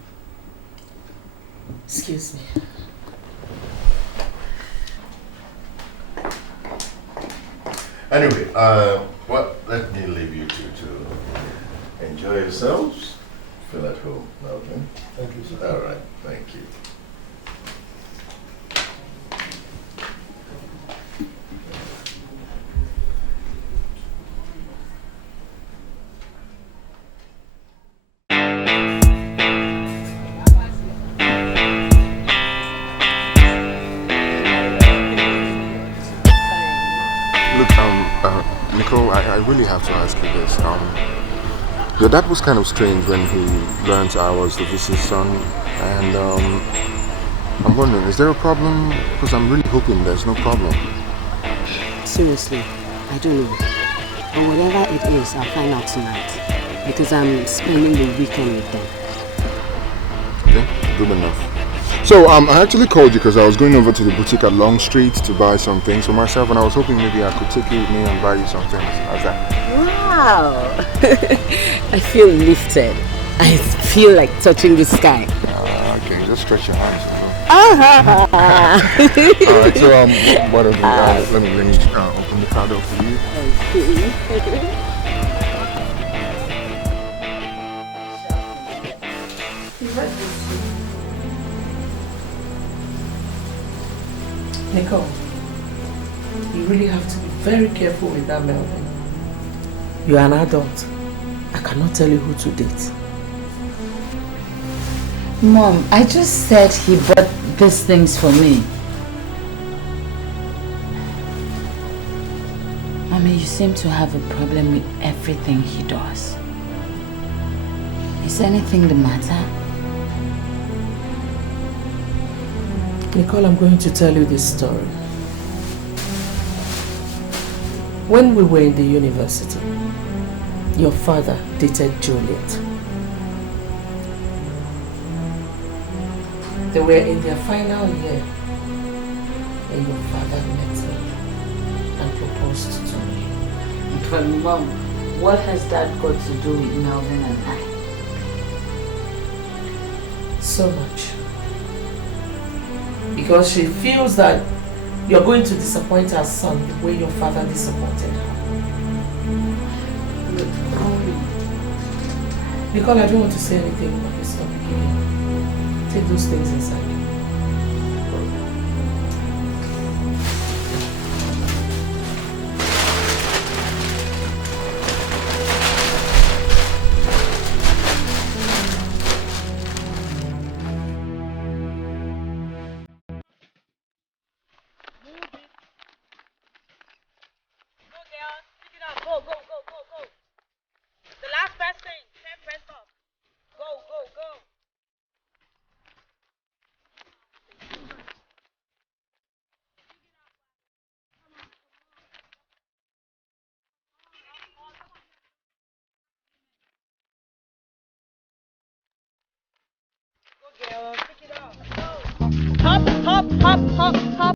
Excuse me. Anyway, well, let me leave you two to enjoy yourselves. Feel at home, Melvin. Thank you, sir. All right, thank you. Look, Nicole, I really have to ask you this. Your dad was kind of strange when he learned I was the VC's son, and I'm wondering, is there a problem? Because I'm really hoping there's no problem. Seriously, I don't know. But whatever it is, I'll find out tonight. Because I'm spending the weekend with them. Okay, good enough. So I actually called you because I was going over to the boutique at Long Street to buy some things for myself, and I was hoping maybe I could take you with me and buy you some things. How's that? Wow! I feel lifted. I feel like touching the sky. Okay, just stretch your hands. Ah! Alright, so what do let me open the car door for you. Nicole, you really have to be very careful with that Melvin. You are an adult. I cannot tell you who to date. Mom, I just said he bought these things for me. Mommy, you seem to have a problem with everything he does. Is anything the matter? Nicole, I'm going to tell you this story. When we were in the university, your father dated Juliet. They were in their final year when your father met me and proposed to me. But Mom, what has that got to do with Melvin and I? So much. Because she feels that you're going to disappoint her son the way your father disappointed her. Nicole, I don't want to say anything about this topic again. Take those things inside. Go, go, go, go, go. The last person, 10 press up. Go, go, go. Go, girl, pick it up. Go. Hop, hop, hop, hop, hop.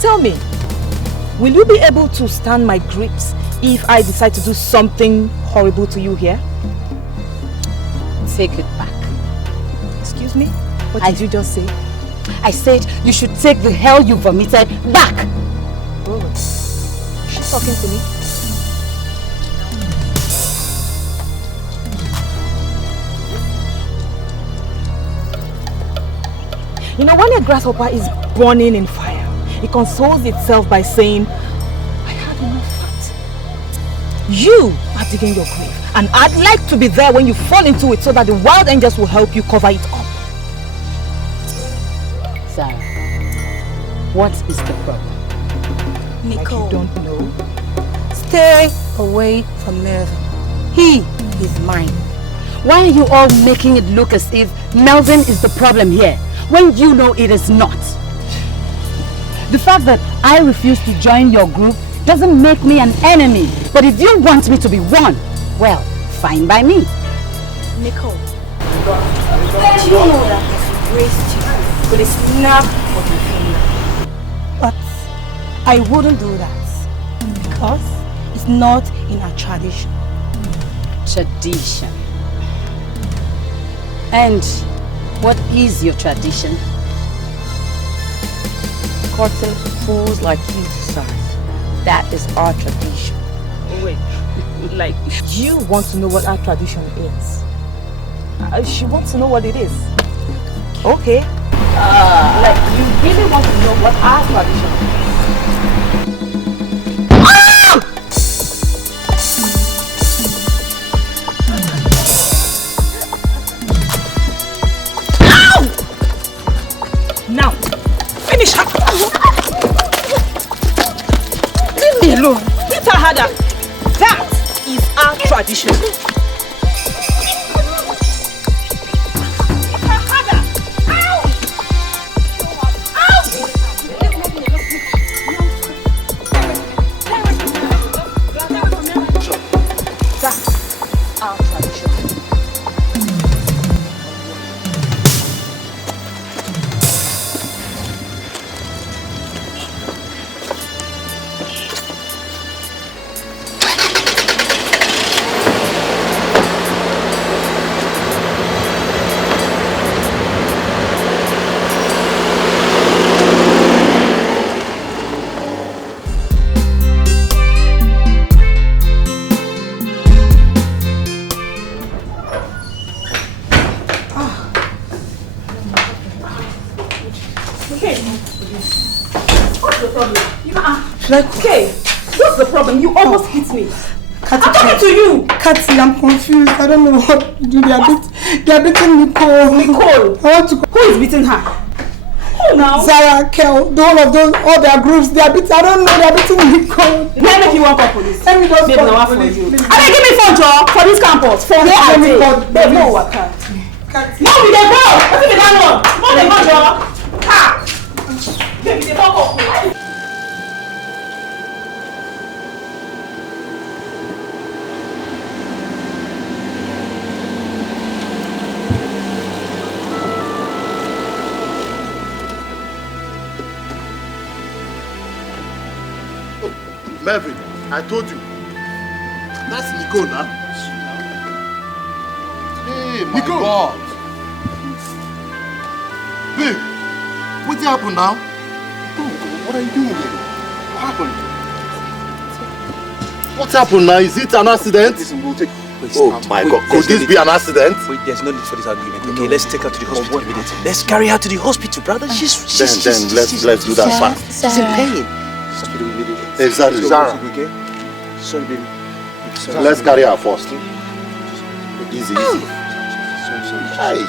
tell me, will you be able to stand my grips if I decide to do something horrible to you here? Take it back. Excuse me? What did you just say? I said you should take the hell you vomited back. Oh, she's talking to me. You know, when a grasshopper is burning in fire, it consoles itself by saying, I had enough fat. You are digging your grave, and I'd like to be there when you fall into it so that the wild angels will help you cover it up. Sarah, what is the problem? Nicole. Like you don't know? Stay away from Melvin. He is mine. Why are you all making it look as if Melvin is the problem here, when you know it is not? The fact that I refuse to join your group doesn't make me an enemy. But if you want me to be one, well, fine by me. Nicole, do you know that I've raised you with a snap of my finger? But I wouldn't do that because it's not in our tradition. Tradition. And what is your tradition? Cutting fools like you to size. That is our tradition. Oh wait, like you want to know what our tradition is? She wants to know what it is. Okay. Like you really want to know what our tradition is? Now, finish her. Leave me alone. Hit her harder. That is our tradition. That's our tradition. Okay, what's the problem? You almost hit me. Cathy, I'm talking to you. Cathy, I'm confused. I don't know what to do. They are beating Nicole. Nicole? I want to go. Who is beating her? Who now? Zara, Kel, the whole of those, all their groups, they are beating. I don't know, they are beating Nicole. Let me make you call police. Let me just Babe, call now police. for you. I give me phone job for this campus. For where I dey. Babe, no waka. No, we dey go. What is that one? No, dey go job. Ha! Babe, dey go. Melvin, I told you. That's Nicole now. Hey, my Nicole. God. Babe, what happened now? What are you doing here? What happened? What happened now? Is it an accident? Listen, we'll take... Wait, oh my God, could this be an accident? Wait, there's no need for this argument, okay? Let's take her to the hospital immediately. Let's carry her to the hospital, brother. Then let's do that fast. She's in pain. Hospital immediately. Exactly. Zara. Okay? Sorry, baby. Sorry. Let's carry her first. Easy, easy. Sorry.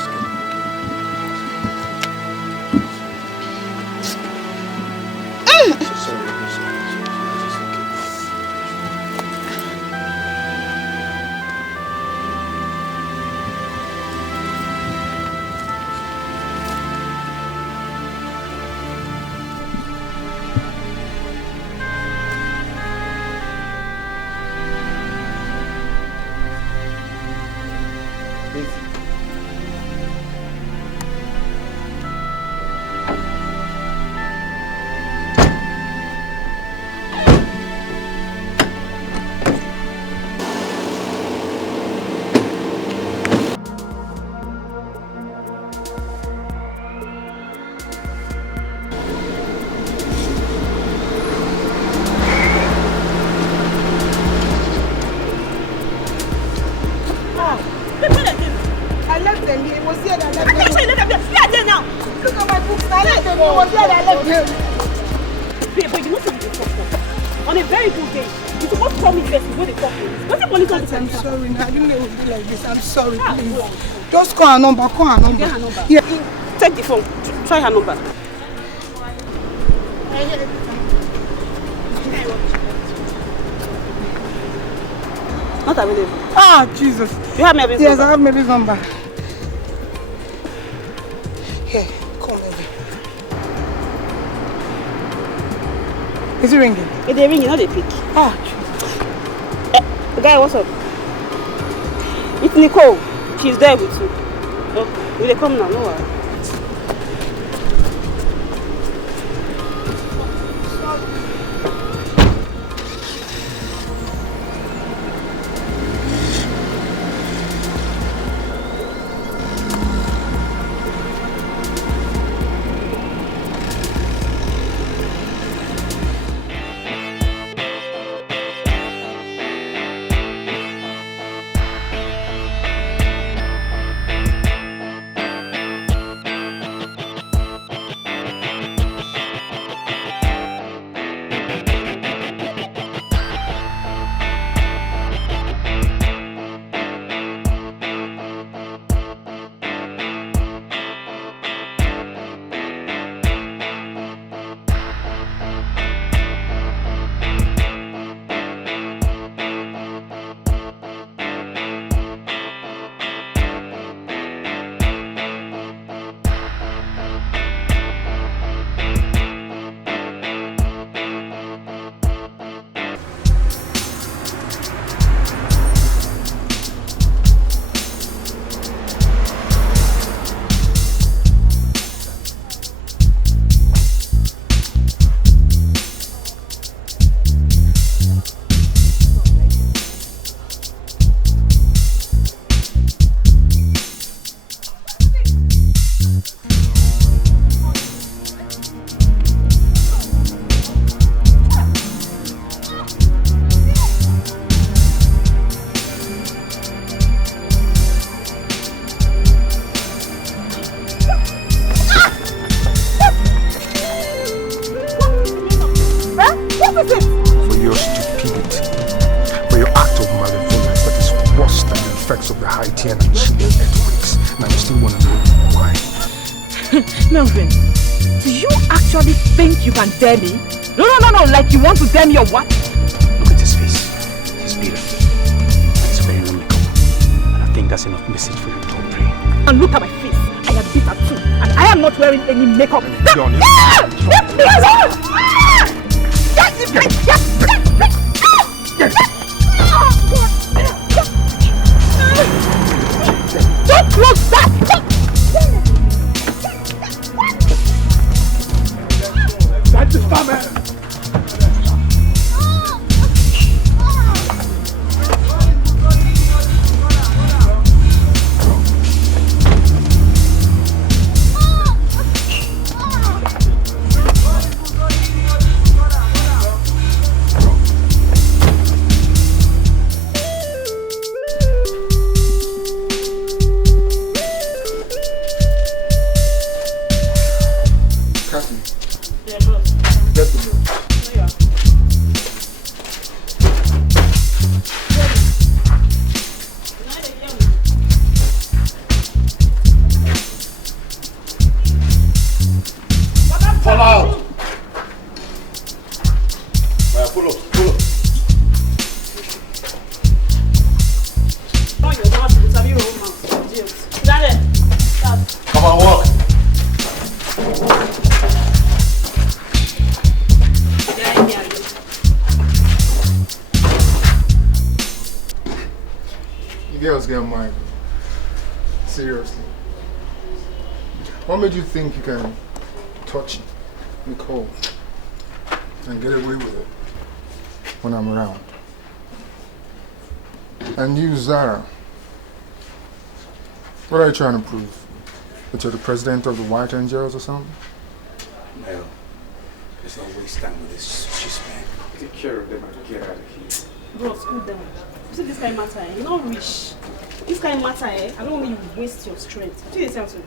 them here. It was here that I left them. You left them here. We are there now. Look at my books. I left them here. It was here that I left them. Babe, but you know something you fucked up. On a very good day, you supposed to call me first before they talk to you. What's the police on the I'm sorry, now. I didn't know it would be like this. I'm sorry, please. Just call her number. Call her number. Get her number. Yeah. Take the phone. Try her number. Not available. Ah, Jesus. You have Melvin's number? Yes, number? I have Melvin's number. Here, call Melvin. Is it ringing? If they ring, you know they pick. Ah, guy, what's up? It's Nicole. She's there with you. Oh, will they come now? No worry. Melvin, do you actually think you can dare me? No, like you want to dare me or what? Look at his face. He's beaten. He's wearing no makeup. And I think that's enough message for you to pray. And look at my face. I am bitter too. And I am not wearing any makeup. Don't close that! That's the man. What made you think you can touch Nicole and get away with it when I'm around? And you, Zara, what are you trying to prove? That you're the president of the White Angels or something? Well, let's not waste time with this shit, man. Take care of them and get out of here. Bro, screw them. You see this guy matter, you're not rich. This kind of matter, I don't want you to waste your strength. Do you say something?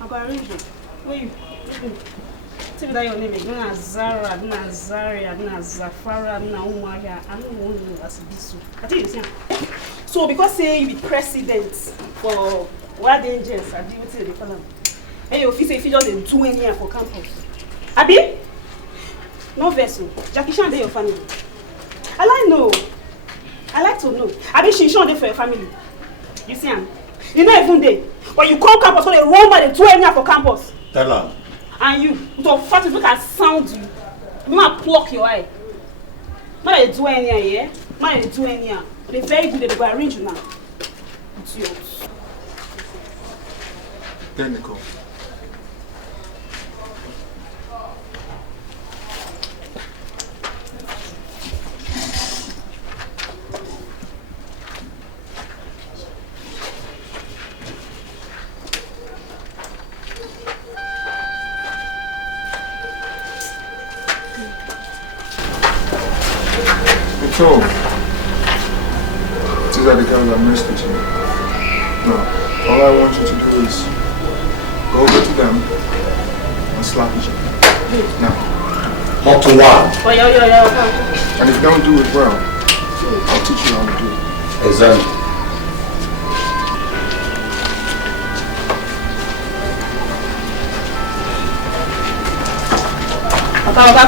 I'll go arrange it. Where you? Tell me that your name is not Zara, not Zaria, not Zafara, not Umaya. I don't want you as a bisu. I tell you the same. So because say you be president for Wild Angels, I deal with the column. And your office if you just do anything for campus. Abi? No vessel. Jackie Chan dey your family. I like to know. Abi she Chan dey for your family. You see am? You know even dey. When you come campus, when they roll by the do anything for campus. Tell her. And you, with your fat look at sound you. You want to pluck your eye. Not that they do anything, yeah? Not that they do anything. They're very good, they go arrange you now. It's yours. Then Nicole. Nicole. These are the girls that messed with you. No. All I want you to do is go over to them and slap each other. Now. Hot to one. Oh, yeah. And if you don't do it well, I'll teach you how to do it. Exactly.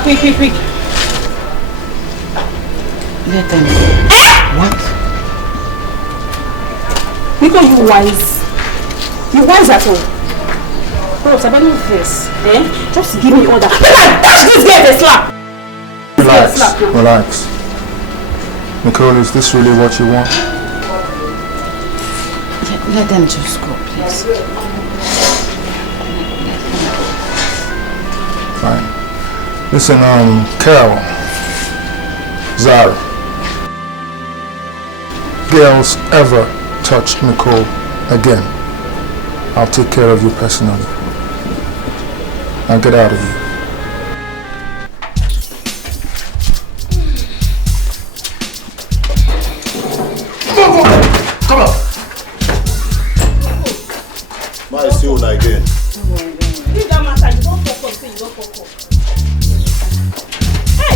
Okay, quick. Let them. What? Nico, you wise. You wise at all. Bro, I don't know this. Just give me order. Dash this girl a slap. Relax. Nicole, is this really what you want? Let them just go, please. Fine. Listen, Carol, Zara. Girls ever touch Nicole again, I'll take care of you personally. Now get out of here. Come on. My soul again. Leave that matter, you don't fuck up, say you don't fuck up. Hey!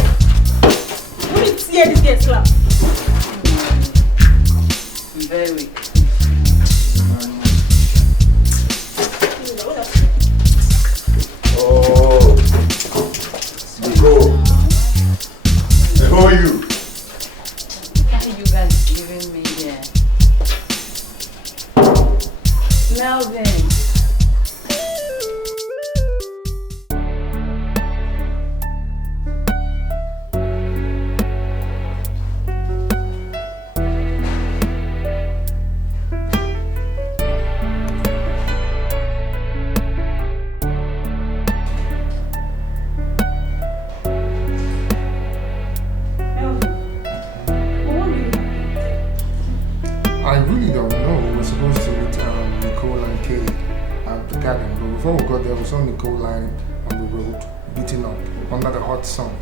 Who did see this girl slap? Very weak. Oh, Nicole. Who are you? What are you guys giving me here? Melvin. I really don't know. We were supposed to meet Nicole and Kay at the garden, but before we got there, we saw Nicole lying on the road, beaten up under the hot sun.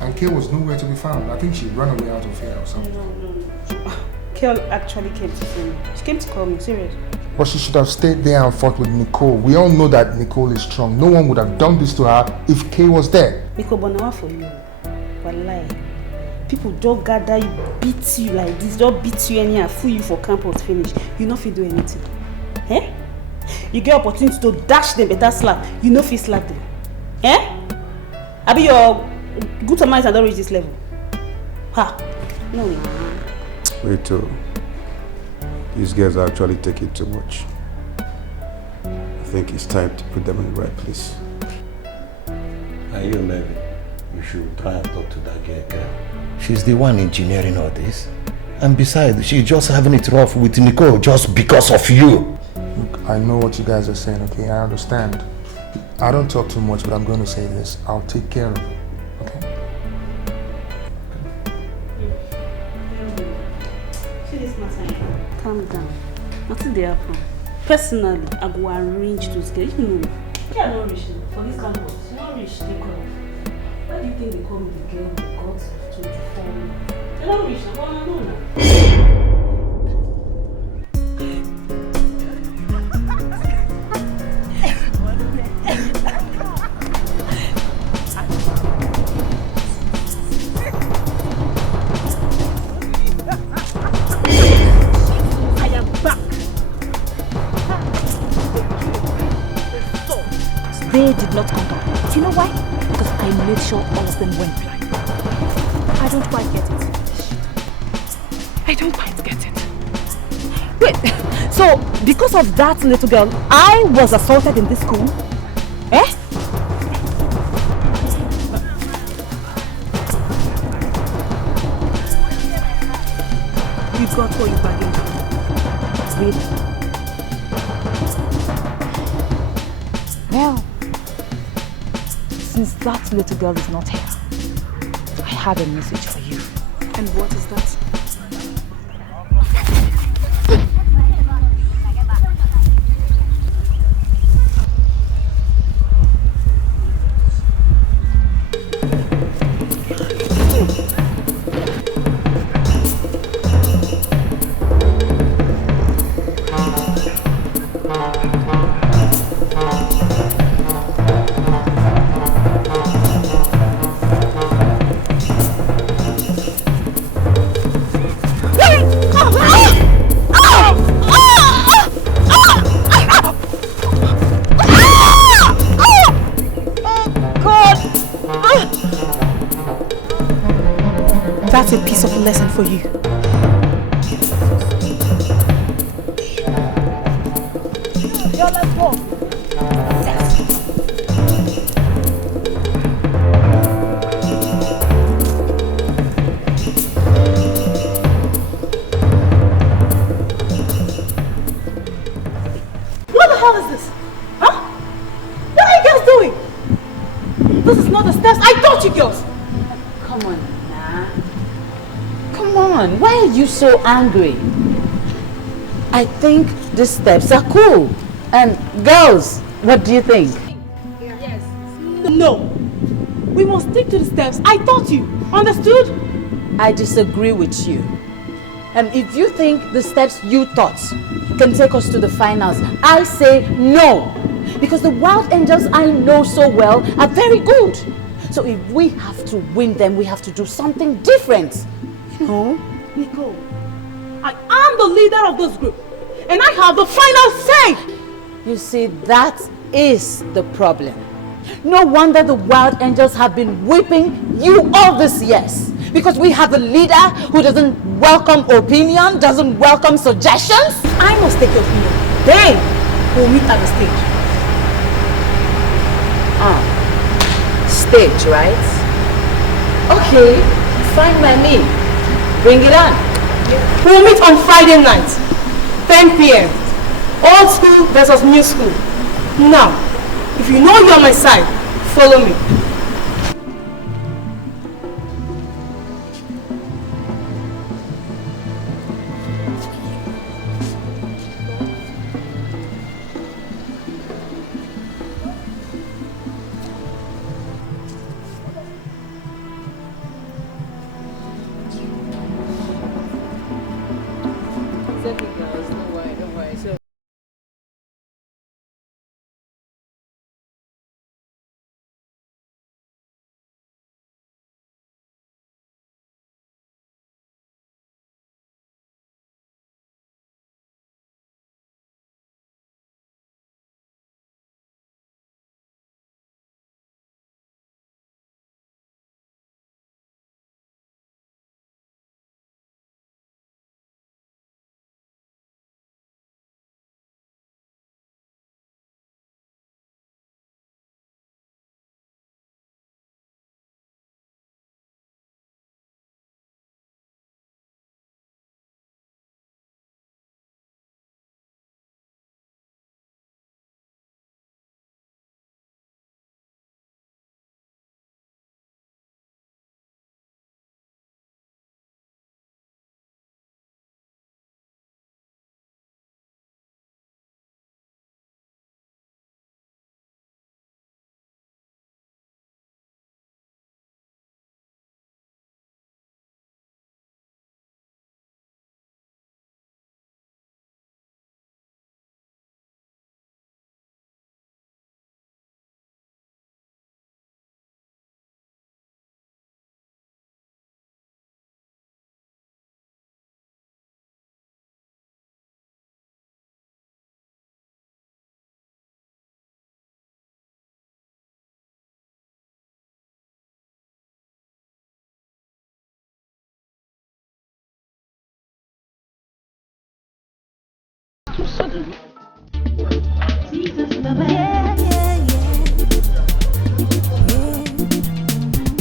And Kay was nowhere to be found. I think she ran away out of here or something. No. Kel actually came to see me. She came to call me, serious. But she should have stayed there and fought with Nicole. We all know that Nicole is strong. No one would have done this to her if Kay was there. Nicole, but now for you. But lie. People don't gather you, beat you like this, don't beat you anyhow, fool you for campus finish. You no fit do anything. Eh? You get opportunity to dash them better slap. You no fit slap them. Eh? I be your good mind and don't reach this level. Ha! No. Wait, these guys are actually taking too much. I think it's time to put them in the right place. Are you, Melvin? You should try and talk to that girl. She's the one engineering all this. And besides, she's just having it rough with Nicole just because of you. Look, I know what you guys are saying, okay? I understand. I don't talk too much, but I'm going to say this. I'll take care of it, okay? See this matter. Calm down. Nothing dey happen. Personally, I go arrange to scale. You know, I don't reach for this campus. You don't reach the call. Why do you think they call me the girl who got 24? They don't reach. I don't know now. they did not come back. Do you know why? Because I made sure all of them went blind. I don't quite get it. I don't quite get it. Wait, so because of that little girl, I was assaulted in this school? Eh? You got what you bargained for. Really? Well, since that little girl is not here, I have a message for you. And what is that? That's a piece of lesson for you. Yo, let's go. What the hell is this? Huh? What are you girls doing? This is not the steps I taught you girls. Come on, Nana. Come on, why are you so angry? I think the steps are cool. And girls, what do you think? Yes. No. We must stick to the steps I taught you. Understood? I disagree with you. And if you think the steps you taught can take us to the finals, I say no. Because the wild angels I know so well are very good. So if we have to win them, we have to do something different. No? Nicole, I am the leader of this group. And I have the final say. You see, that is the problem. No wonder the wild angels have been whipping you all these years. Because we have a leader who doesn't welcome opinion, doesn't welcome suggestions. I must take your opinion. Then we'll meet at the stage. Stage, right? Okay, fine by me. Bring it on. We'll meet on Friday night, 10 p.m. Old school versus new school. Now, if you know you're on my side, follow me.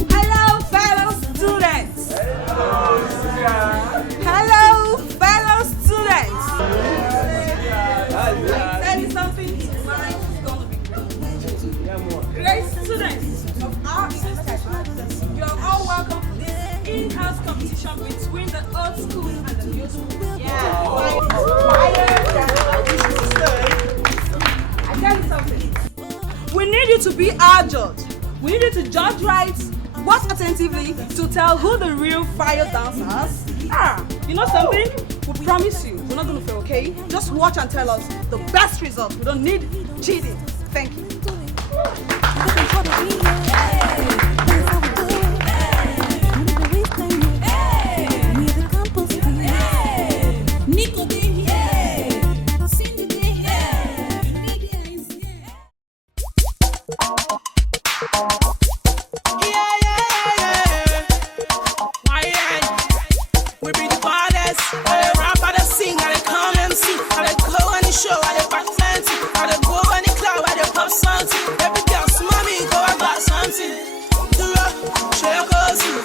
Hello, fellow students. Hello, fellow students. I tell you something, tonight is going to be great. Great students of our institution, you are all welcome to this in-house competition between the old school and the new school. Yeah. I tell you something. We need you to be our judge. We need you to judge right, watch attentively to tell who the real fire dancers are. You know something? We promise you, we're not going to fail, okay? Just watch and tell us the best result. We don't need cheating. Thank you. We be the baddest. I dey rap, I dey sing, I dey come MC, I dey go any show, I dey back plenty, I dey go any club, I dey pop something. Every girl smile me, go I got something. Do up, show your cousin,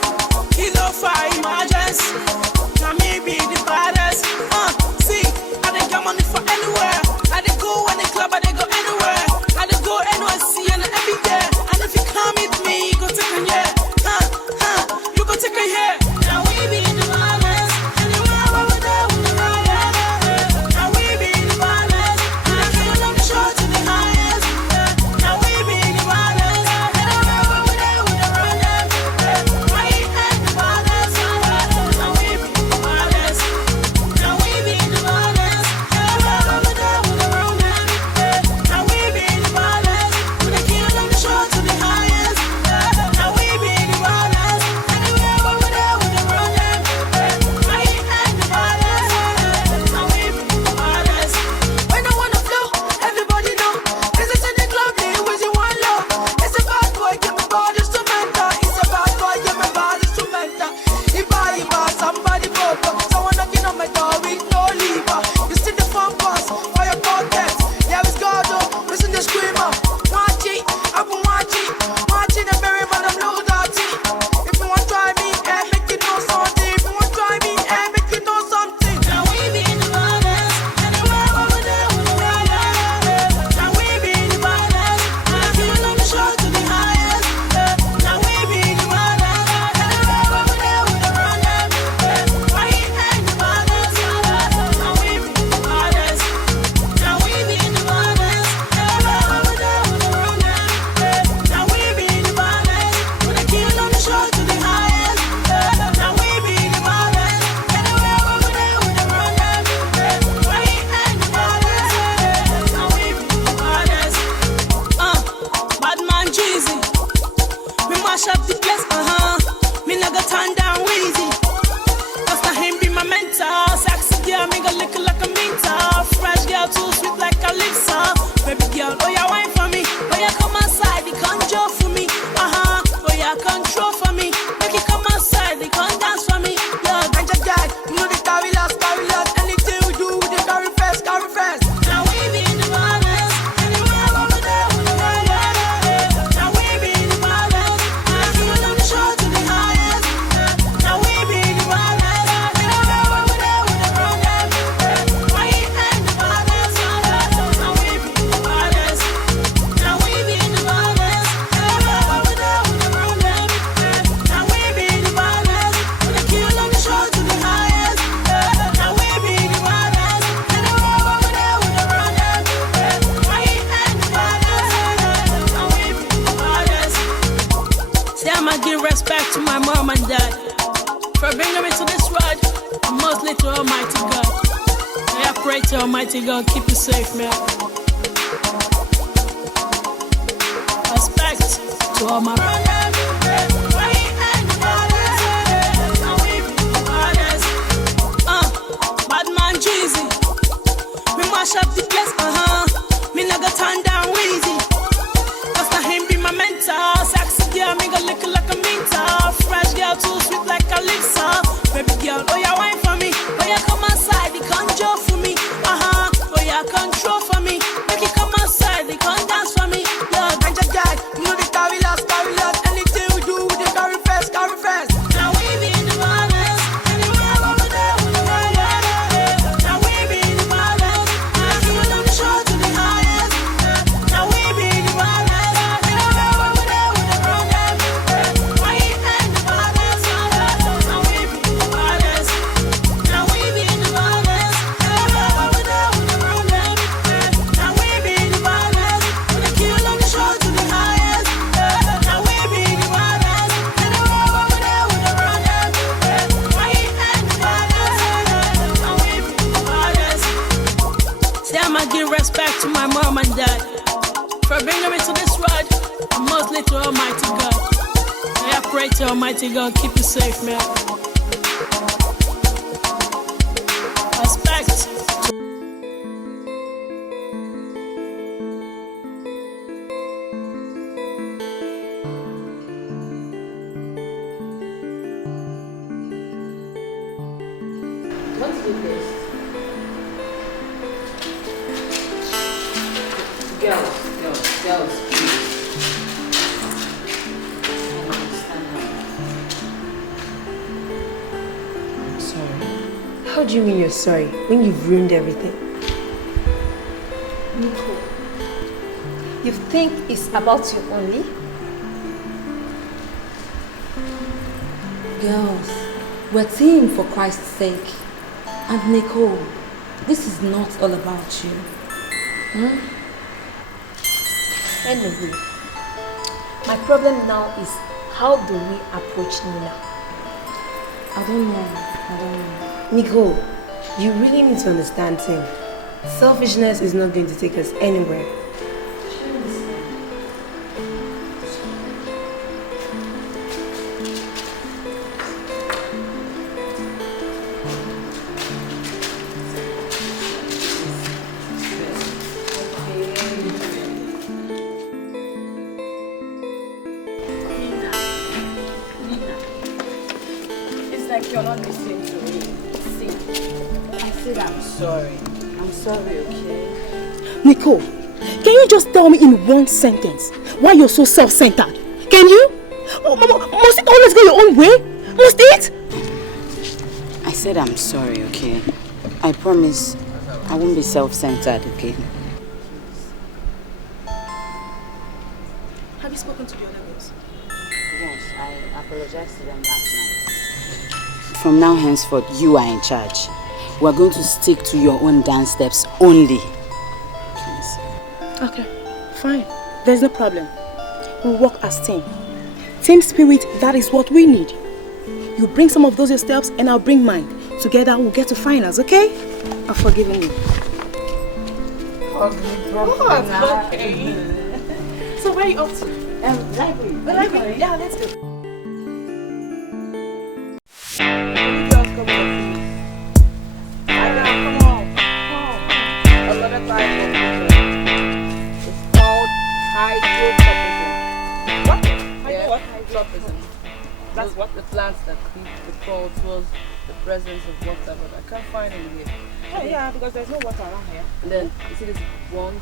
kilo fire emergency. Now me be the baddest. See, I dey get money for anywhere. I dey go any club, I dey go anywhere. I dey go NYC and every year. And if you come with me, you go take a year. You go take a year. Now we be the baddest. respect to my mom and dad for bringing me to this world, and mostly to Almighty God. I pray to Almighty God, keep you safe, man. Respect to all my bad man Jeezy, me mash up the place, me not go turn down Weezy. Cause now him be my mentor. Sexy girl, me go lick like a minta. Fresh girl, too sweet like Calypso. Baby girl, oh yeah, wine for me. Oh yeah, come outside, you conjure for me. Oh yeah, I'ma give respect to my mom and dad for bringing me to this ride, and mostly to Almighty God. I pray to Almighty God, keep you safe, man. Respect. What is this? Girls, please. Sorry. How do you mean you're sorry when you've ruined everything? Nico, you think it's about you only? Girls, we're a team for Christ's sake. And Nicole, this is not all about you. Anyway, my problem now is how do we approach Nina? I don't know. Nicole, you really need to understand things. Selfishness is not going to take us anywhere. You're not listening to me. See, I said I'm sorry. I'm sorry, okay? Nicole, can you just tell me in one sentence why you're so self-centered? Can you? Must it always go your own way? Must it? I said I'm sorry, okay? I promise I won't be self-centered, okay? Have you spoken to the other girls? Yes, I apologized to them last night. From now henceforth, you are in charge. We are going to stick to your own dance steps only. Please. Okay, fine. There's no problem. We'll work as team. Team spirit, that is what we need. You bring some of those your steps and I'll bring mine. Together we'll get to finals, okay? I've forgiven you. Okay. So where are you off to? Library. The library? Yeah, let's go. That's what the plants that keep the cold towards the presence of water, but I can't find it here. Oh yeah, because there's no water around here. And then you see this one,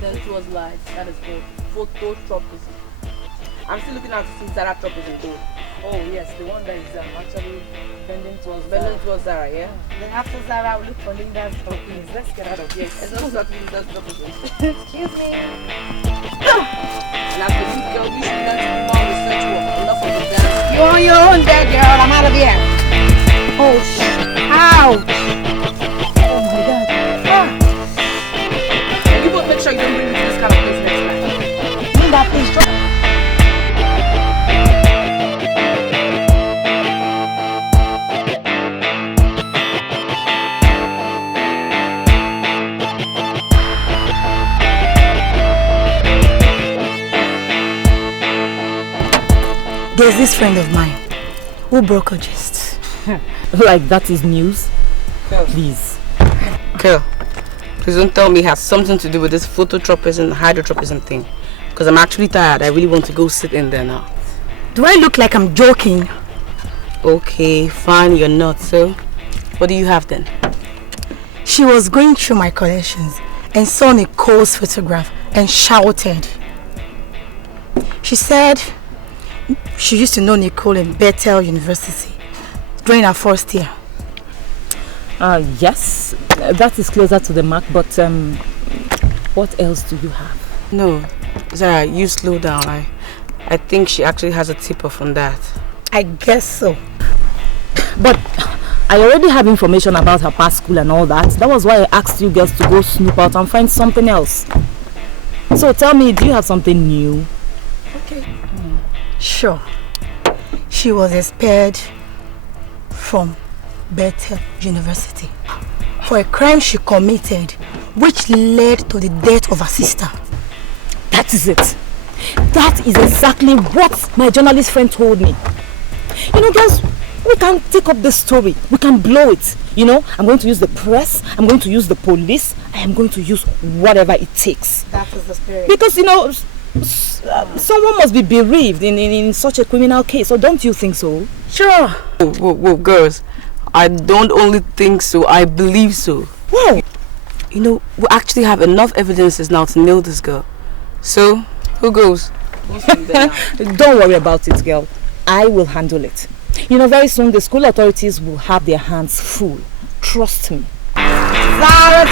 then towards light, that is called phototropism. I'm still looking out to see zaratropism though. Oh yes, the one that is actually bending towards Zara, yeah? Then after Zara, I'll look for Linda's tropism. Let's get out of here. It's not exactly Linda's tropism. Excuse me. And after this girl, you should learn to do more research work. Enough of the dance. You're on your own there, girl. I'm out of here. Oh, shit. Ouch. Oh, my God. And you both make sure you don't bring me to this kind of place next time. Linda, please drop. There's this friend of mine who broke a gist. Like that is news? Please. Girl, please don't tell me it has something to do with this phototropism, hydrotropism thing. Because I'm actually tired. I really want to go sit in there now. Do I look like I'm joking? Okay, fine, you're not. So, what do you have then? She was going through my collections and saw Nicole's photograph and shouted. She said she used to know Nicole in Bethel University during her first year. Yes, that is closer to the mark, but what else do you have? No, Zara, you slow down. I think she actually has a tip-off on that. I guess so. But I already have information about her past school and all that. That was why I asked you girls to go snoop out and find something else. So tell me, do you have something new? Okay. Sure. She was expelled from Bethel University for a crime she committed which led to the death of her sister. That is it. That is exactly what my journalist friend told me. You know, girls, we can take up this story. We can blow it. You know, I'm going to use the press. I'm going to use the police. I am going to use whatever it takes. That is the spirit. Because, you know, someone must be bereaved in such a criminal case. So don't you think so? Sure. Whoa, girls. I don't only think so, I believe so. Whoa. You know, we actually have enough evidences now to nail this girl. So, who goes? Don't worry about it, girl. I will handle it. You know, very soon the school authorities will have their hands full. Trust me. Sarah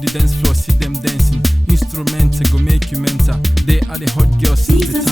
the dance floor, see them dancing. Instruments go make you mental. They are the hot girls since the time.